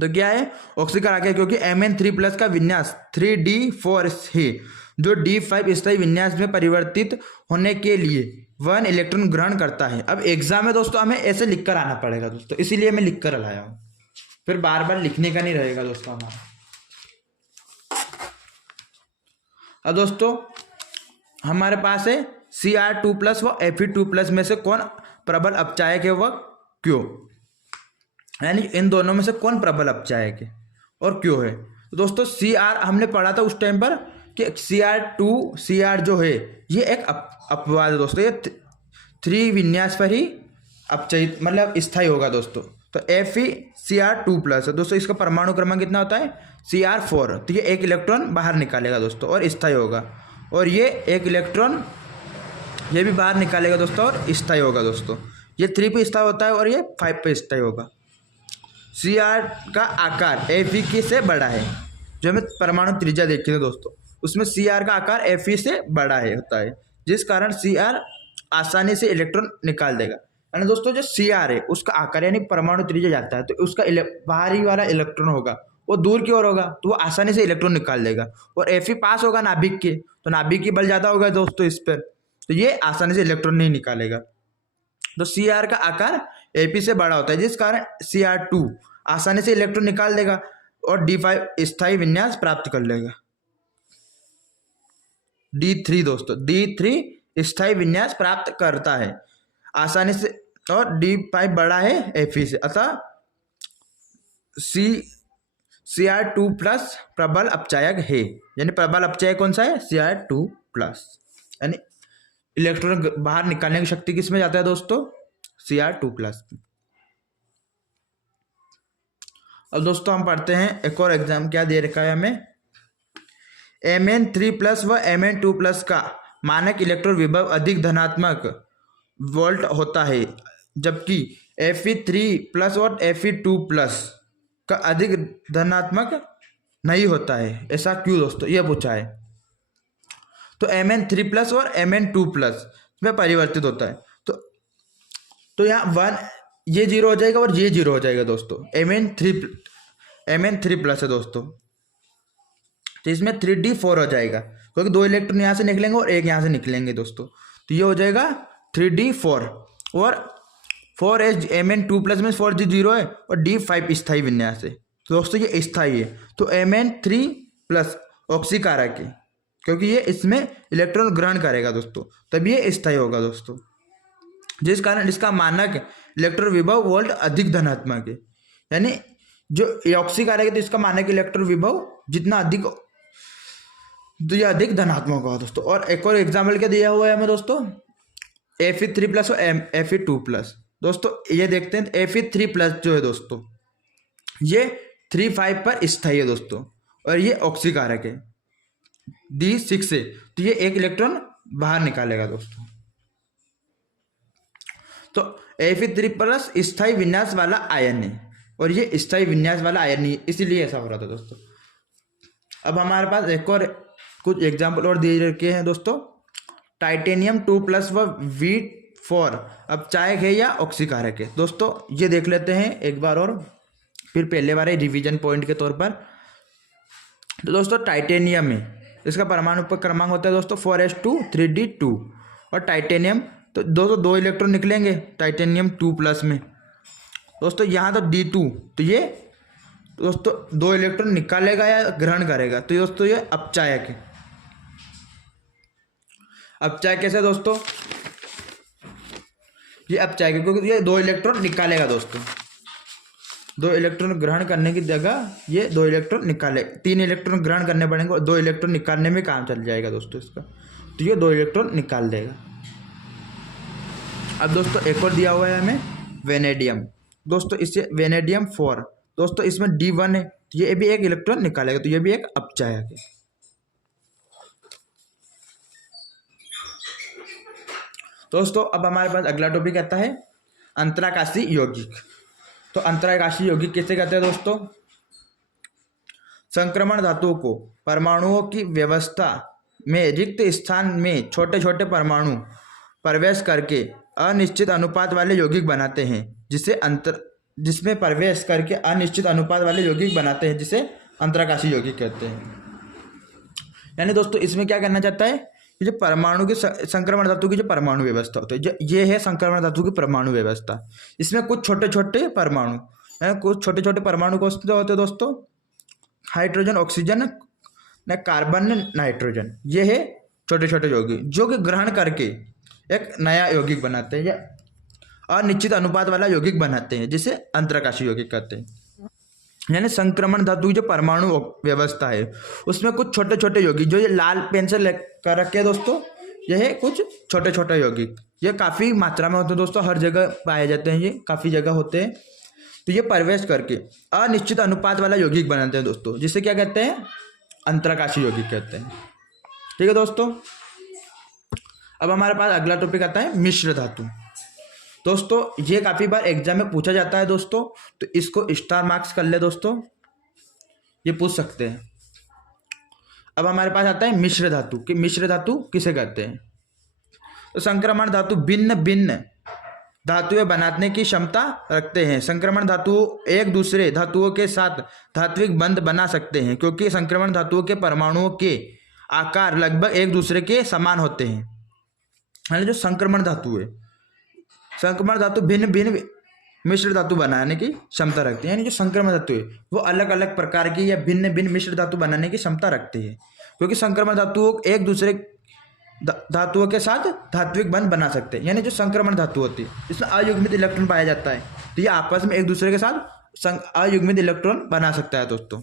तो क्या है, ऑक्सीकारक है, क्योंकि Mn3+ का विन्यास 3d4 है, जो d5 स्थायी विन्यास में परिवर्तित होने के लिए 1 इलेक्ट्रॉन ग्रहण करता है। अब एग्जाम में दोस्तों हमें ऐसे लिखकर आना पड़ेगा दोस्तों, इसीलिए मैं लिखकर लाया हूँ, फिर बार बार लिखने का नहीं रहेगा दोस्तों हमारा। अब दोस्तों हमारे पास है Cr2+ व Fe2+ में से कौन प्रबल अपचायक है व क्यों, यानी इन दोनों में से कौन प्रबल अपचायक है और क्यों है। तो दोस्तों Cr हमने पढ़ा था उस टाइम पर कि Cr जो है ये एक अपवाद है दोस्तों, ये 3 विन्यास पर ही अपचयित मतलब स्थायी होगा दोस्तों। तो Fe Cr2+ है दोस्तों, इसका परमाणु क्रमांक कितना होता है, Cr4। तो ये एक इलेक्ट्रॉन बाहर निकालेगा दोस्तों और स्थायी होगा, और ये एक इलेक्ट्रॉन ये भी बाहर निकालेगा दोस्तों और स्थायी होगा दोस्तों। ये 3 पे स्थायी होता है और ये 5 पे स्थायी होगा। Cr का आकार Fe से बड़ा है, जो हमें परमाणु त्रिज्या देखी थी दोस्तों, उसमें Cr का आकार Fe से बड़ा है होता है, जिस कारण Cr आसानी से इलेक्ट्रॉन निकाल देगा। यानी दोस्तों जो Cr है उसका आकार यानी परमाणु त्रिज्या जाता है, तो उसका बाहरी वाला इलेक्ट्रॉन होगा वो दूर की ओर होगा, तो वो आसानी से इलेक्ट्रॉन निकाल देगा। और Fe पास होगा नाभिक के, तो नाभिक की बल ज़्यादा होगा दोस्तों इस पर, तो ये आसानी से इलेक्ट्रॉन नहीं निकालेगा। तो Cr का आकार Fe से बड़ा होता है, जिस कारण Cr2 आसानी से इलेक्ट्रॉन निकाल देगा और d5 स्थायी विन्यास प्राप्त कर लेगा। d3 दोस्तों, d3 स्थायी विन्यास प्राप्त करता है आसानी से, और d5 बड़ा है Fe से, अतः Cr2+ प्रबल अपचायक है। यानी प्रबल अपचायक कौन सा है, Cr2+। यानी इलेक्ट्रॉन बाहर निकालने की शक्ति किसमें जाता है दोस्तों, Cr2+। अब दोस्तों हम पढ़ते हैं एक और एग्जाम, क्या दे रखा है हमें, Mn3+ व Mn2+ का मानक इलेक्ट्रॉन विभव अधिक धनात्मक वोल्ट होता है, जबकि Fe3+ और Fe2+ का अधिक धनात्मक नहीं होता है, ऐसा क्यों दोस्तों, यह पूछा है। तो Mn3+ और Mn2+ में परिवर्तित होता है, तो यहाँ 1 ये 0 हो जाएगा और ये 0 हो जाएगा दोस्तों। Mn3+ है दोस्तों, तो इसमें 3d4 हो जाएगा, क्योंकि 2 इलेक्ट्रॉन यहाँ से निकलेंगे और एक यहाँ से निकलेंगे दोस्तों, तो ये हो जाएगा 3d4। और 4s Mn2+ में 4d0 है और d5 स्थायी विन्यास है, तो दोस्तों ये स्थायी है। तो Mn3+ ऑक्सीकारक है, क्योंकि ये इसमें इलेक्ट्रॉन ग्रहण करेगा दोस्तों, तब ये स्थायी होगा दोस्तों, जिस कारण इसका मानक इलेक्ट्रॉन विभव वोल्ट अधिक धनात्मक है। यानी जो ऑक्सीकारक है तो इसका मानक इलेक्ट्रॉन विभव जितना अधिक, तो ये अधिक धनात्मक होगा दोस्तों। और एक और एग्जाम्पल क्या दिया हुआ है हमें दोस्तों, Fe3+ और Fe2+। दोस्तों ये देखते हैं Fe3+ जो है दोस्तों ये 3,5 पर स्थायी है दोस्तों, और ये ऑक्सीकारक है, d6 से, तो ये एक इलेक्ट्रॉन बाहर निकालेगा दोस्तों। तो Fe3+ स्थायी विन्यास वाला आयन है, और ये स्थायी विन्यास वाला आयन नहीं, इसीलिए ऐसा हो रहा था दोस्तों। अब हमारे पास एक और कुछ एग्जाम्पल और दिए रखे हैं दोस्तों। टाइटेनियम 2+ व V4 अपचायक है या ऑक्सीकारक है दोस्तों, ये देख लेते हैं एक बार और, फिर पहले बार रिवीजन पॉइंट के तौर पर। तो दोस्तों टाइटेनियम में इसका परमाणु क्रमांक होता है दोस्तों 4s2 3d2, और टाइटेनियम तो दोस्तों 2 इलेक्ट्रॉन निकलेंगे टाइटेनियम 2+ में दोस्तों, यहाँ तो d2, तो ये दोस्तों 2 इलेक्ट्रॉन निकालेगा या ग्रहण करेगा, तो दोस्तों ये अपचायक है। अपचायक कैसे दोस्तों, ये अपचायक है क्योंकि ये 2 इलेक्ट्रॉन निकालेगा दोस्तों, 2 इलेक्ट्रॉन ग्रहण करने की जगह ये 2 इलेक्ट्रॉन निकाले, 3 इलेक्ट्रॉन ग्रहण करने पड़ेंगे और 2 इलेक्ट्रॉन निकालने में काम चल जाएगा दोस्तों इसका, तो ये 2 इलेक्ट्रॉन निकाल देगा। अब दोस्तों एक और दिया हुआ है हमें वेनेडियम दोस्तों, इससे वेनेडियम 4 दोस्तों, इसमें d1 है, तो ये भी एक इलेक्ट्रॉन निकालेगा, तो ये भी एक अपचायक है। दोस्तों अब हमारे पास अगला टॉपिक आता है अंतराकाशी यौगिक। तो अंतराकाशी यौगिक किसे कहते हैं दोस्तों? संक्रमण धातुओं को परमाणुओं की व्यवस्था में रिक्त स्थान में छोटे छोटे परमाणु प्रवेश करके अनिश्चित अनुपात वाले यौगिक बनाते हैं, जिसमें प्रवेश करके अनिश्चित अनुपात वाले यौगिक बनाते हैं, जिसे अंतराकाशी यौगिक कहते हैं। यानी दोस्तों इसमें क्या करना चाहता है, ये जो परमाणु की संक्रमण धातु की जो परमाणु व्यवस्था होती है, ये है संक्रमण धातु की परमाणु व्यवस्था। इसमें कुछ छोटे छोटे परमाणु, कुछ छोटे छोटे परमाणु कौन से होते हैं दोस्तों? हाइड्रोजन, ऑक्सीजन, कार्बन, नाइट्रोजन, ये है छोटे छोटे यौगिक जो कि ग्रहण करके एक नया यौगिक बनाते हैं या अनिश्चित अनुपात वाला यौगिक बनाते हैं, जिसे अंतराकाशी यौगिक कहते हैं। यानी संक्रमण धातु की जो परमाणु व्यवस्था है उसमें कुछ छोटे छोटे यौगिक, जो ये लाल पेन से कर रखे हैं दोस्तों, ये है कुछ छोटे छोटे यौगिक। ये काफ़ी मात्रा में होते हैं दोस्तों, हर जगह पाए जाते हैं, ये काफ़ी जगह होते हैं। तो ये प्रवेश करके अनिश्चित अनुपात वाला यौगिक बनाते हैं दोस्तों, जिसे क्या कहते हैं? अंतराकाशी यौगिक कहते हैं। ठीक है दोस्तों, अब हमारे पास अगला टॉपिक आता है मिश्र धातु। दोस्तों ये काफ़ी बार एग्जाम में पूछा जाता है दोस्तों, तो इसको स्टार मार्क्स कर ले दोस्तों, ये पूछ सकते हैं। अब हमारे पास आता है मिश्र धातु कि मिश्र धातु किसे कहते हैं? तो संक्रमण धातु भिन्न भिन्न धातुएं बनाने की क्षमता रखते हैं। संक्रमण धातु एक दूसरे धातुओं के साथ धात्विक बंध बना सकते हैं, क्योंकि संक्रमण धातुओं के परमाणुओं के आकार लगभग एक दूसरे के समान होते हैं। यानी जो संक्रमण धातु है, संक्रमण धातु भिन्न भिन्न मिश्र धातु बनाने की क्षमता रखते हैं। यानी जो संक्रमण धातु है वो अलग अलग प्रकार की या भिन्न भिन्न मिश्र धातु बनाने की क्षमता रखते हैं, क्योंकि संक्रमण धातुओं एक दूसरे धातुओं के साथ धात्विक बंध बना सकते हैं। यानी जो संक्रमण धातु होती है इसमें अयुग्मित इलेक्ट्रॉन पाया जाता है, तो ये आपस में एक दूसरे के साथ अयुग्मित इलेक्ट्रॉन बना सकता है दोस्तों।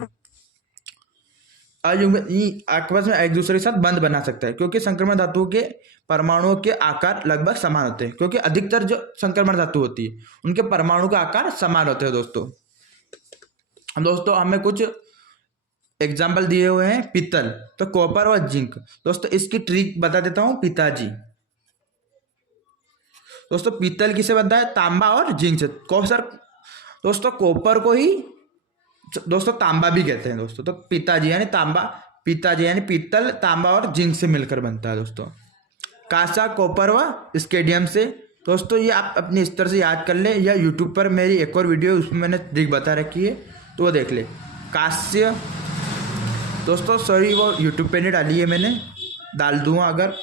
अयुग्मित आपस में एक दूसरे के साथ बंध बना सकता है, क्योंकि संक्रमण धातुओं के परमाणुओं के आकार लगभग समान होते हैं। क्योंकि अधिकतर जो संक्रमण धातु होती है उनके परमाणु का आकार समान होते हैं दोस्तों। हमें कुछ एग्जाम्पल दिए हुए हैं पीतल, तो कॉपर और जिंक। दोस्तों इसकी ट्रिक बता देता हूं पिताजी। दोस्तों पीतल किसे बनता है? तांबा और जिंक से। दोस्तों कॉपर को ही दोस्तों तांबा भी कहते हैं दोस्तों। तो पिताजी यानी तांबा, पिताजी यानी पीतल, तांबा और जिंक से मिलकर बनता है दोस्तों। कांसा, कॉपर व स्केडियम से। दोस्तों ये आप अपनी स्तर से याद कर ले, या यूट्यूब पर मेरी एक और वीडियो उसमें मैंने ट्रिक बता रखी है, तो वो देख ले। कांस्य दोस्तों, सॉरी वो यूट्यूब पे नहीं डाली है मैंने, डाल दूँगा अगर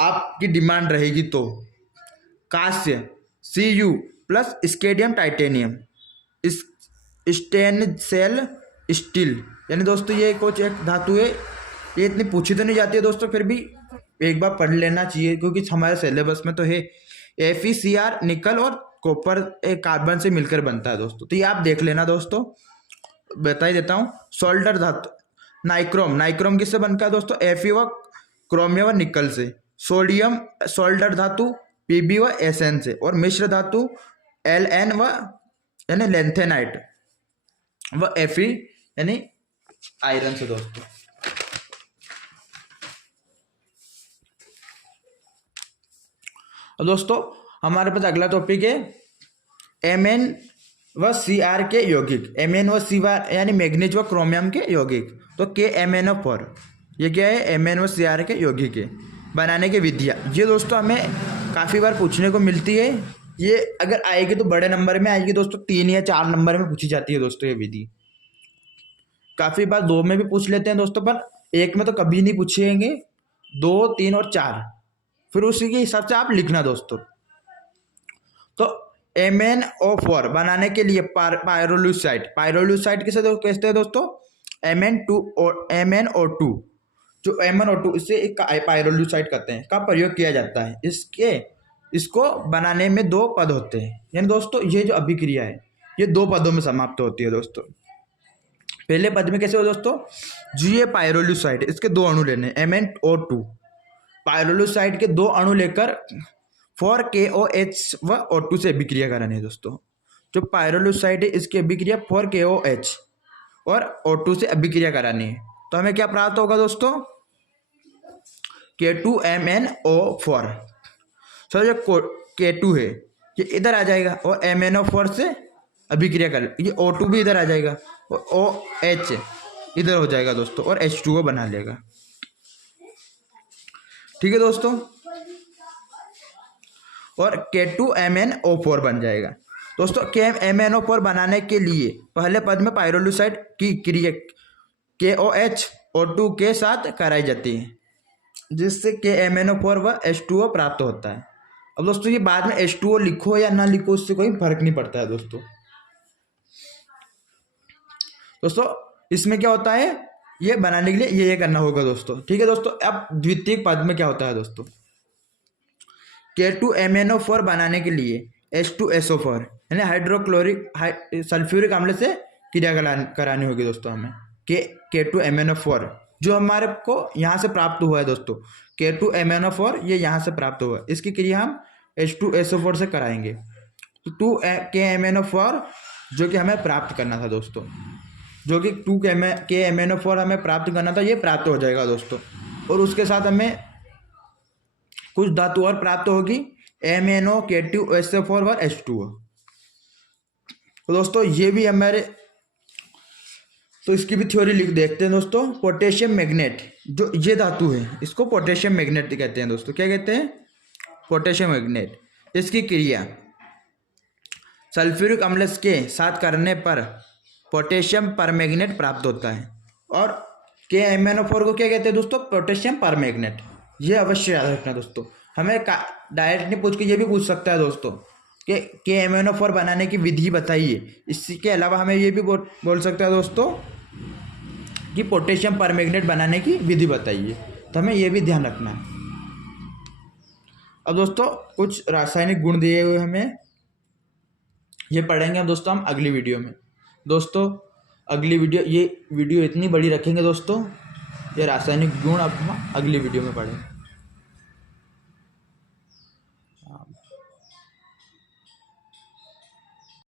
आपकी डिमांड रहेगी तो। कांस्य Cu plus scandium titanium, stainless steel. यानी दोस्तों ये कुछ एक धातु है, ये इतनी पूछी तो नहीं जाती है दोस्तों, फिर भी एक बार पढ़ लेना चाहिए, क्योंकि हमारे सिलेबस में तो है। FeCr निकल और कॉपर कार्बन से मिलकर बनता है दोस्तों, तो ये आप देख लेना दोस्तों। बता ही देता हूँ। सोल्डर धातु नाइक्रोम, नाइक्रोम किससे बनता है दोस्तों? Fe व क्रोमियम व निकल से। सोडियम सोल्डर धातु Pb व Sn से। और मिश्र धातु Ln व यानी लेंथेनाइट व Fe यानी आयरन से दोस्तों। और दोस्तों हमारे पास अगला टॉपिक है Mn व Cr के यौगिक। Mn व Cr यानी मैग्नीज व क्रोमियम के यौगिक। तो KMnO4 ये क्या है? Mn व Cr के यौगिक है। बनाने की विधियाँ, ये दोस्तों हमें काफ़ी बार पूछने को मिलती है। ये अगर आएगी तो बड़े नंबर में आएगी दोस्तों, 3 या 4 नंबर में पूछी जाती है दोस्तों ये विधि। काफ़ी बार 2 में भी पूछ लेते हैं दोस्तों, पर 1 में तो कभी नहीं पूछेंगे। 2, 3 और 4, फिर उसी के हिसाब से आप लिखना दोस्तों। तो MnO4 बनाने के लिए पायरोलुसाइड किसे कहते हैं दोस्तों? MnO2, जो MnO2 इससे एक पायरोलुसाइड कहते हैं, का प्रयोग किया जाता है। इसको बनाने में 2 पद होते हैं। यानी दोस्तों ये जो अभिक्रिया है ये 2 पदों में समाप्त होती है दोस्तों। पहले पद में कैसे हो दोस्तों? ये पायरोलुसाइड, इसके 2 अणु लेने, MnO2। पायरोलुसाइड के 2 अणु लेकर 4KOH व O2 से अभिक्रिया करानी है दोस्तों। जो पायरोलुसाइड है इसकी अभिक्रिया 4KOH और O2 से अभिक्रिया करानी है। तो हमें क्या प्राप्त होगा दोस्तों? K2MnO4। सो जो K2 है ये इधर आ जाएगा और MnO4 से अभिक्रिया कर, ये O2 भी इधर आ जाएगा और OH इधर हो जाएगा दोस्तों और H2O बना लेगा। ठीक है दोस्तों, और K2MnO4 बन जाएगा। दोस्तों KMnO4 बनाने के लिए पहले पद में पाइरोलुसाइड की क्रिया KOH O2 के साथ कराई जाती है, जिससे KMnO4 व H2O प्राप्त होता है। अब दोस्तों ये बाद में H2O लिखो या ना लिखो उससे कोई फर्क नहीं पड़ता है दोस्तों। इसमें क्या होता है, ये बनाने के लिए ये करना होगा दोस्तों। ठीक है दोस्तों, अब द्वितीयक पद में क्या होता है दोस्तों, K2MnO4 बनाने के लिए H2SO4 यानी हाइड्रोक्लोरिक सल्फ्यूरिक अम्ल से क्रिया करानी होगी दोस्तों हमें। K2MnO4 जो हमारे को यहाँ से प्राप्त हुआ है दोस्तों, K2MnO4 ये यहाँ से प्राप्त हुआ है, इसकी क्रिया हम H2SO4 से कराएंगे। तो 2KMnO4 जो कि हमें प्राप्त करना था दोस्तों, जो कि 2KMnO4 हमें प्राप्त करना था, ये प्राप्त हो जाएगा दोस्तों। और उसके साथ हमें कुछ धातु और प्राप्त होगी, MnO K2SO4 और H2O। तो दोस्तों ये भी हमारे, तो इसकी भी थ्योरी लिख देखते हैं दोस्तों। पोटेशियम मैग्नेट जो ये धातु है इसको पोटेशियम मैग्नेट कहते हैं दोस्तों। क्या कहते हैं, पोटेशियम मैग्नेट। इसकी क्रिया सल्फ्यूरिक अम्ल के साथ करने पर पोटेशियम परमैग्नेट प्राप्त होता है। और KMnO4 को क्या कहते हैं दोस्तों, पोटेशियम परमैग्नेट। ये अवश्य याद रखना दोस्तों, हमें डायरेक्ट नहीं पूछ के ये भी पूछ सकता है दोस्तों कि KMnO4 बनाने की विधि बताइए। इसके अलावा हमें ये भी बोल सकता है दोस्तों कि पोटेशियम परमैग्नेट बनाने की विधि बताइए, तो हमें ये भी ध्यान रखना है। अब दोस्तों कुछ रासायनिक गुण दिए हुए हमें, ये पढ़ेंगे दोस्तों हम अगली वीडियो में। दोस्तों अगली वीडियो, ये वीडियो इतनी बड़ी रखेंगे दोस्तों, ये रासायनिक गुण अब हम अगली वीडियो में पढ़ेंगे।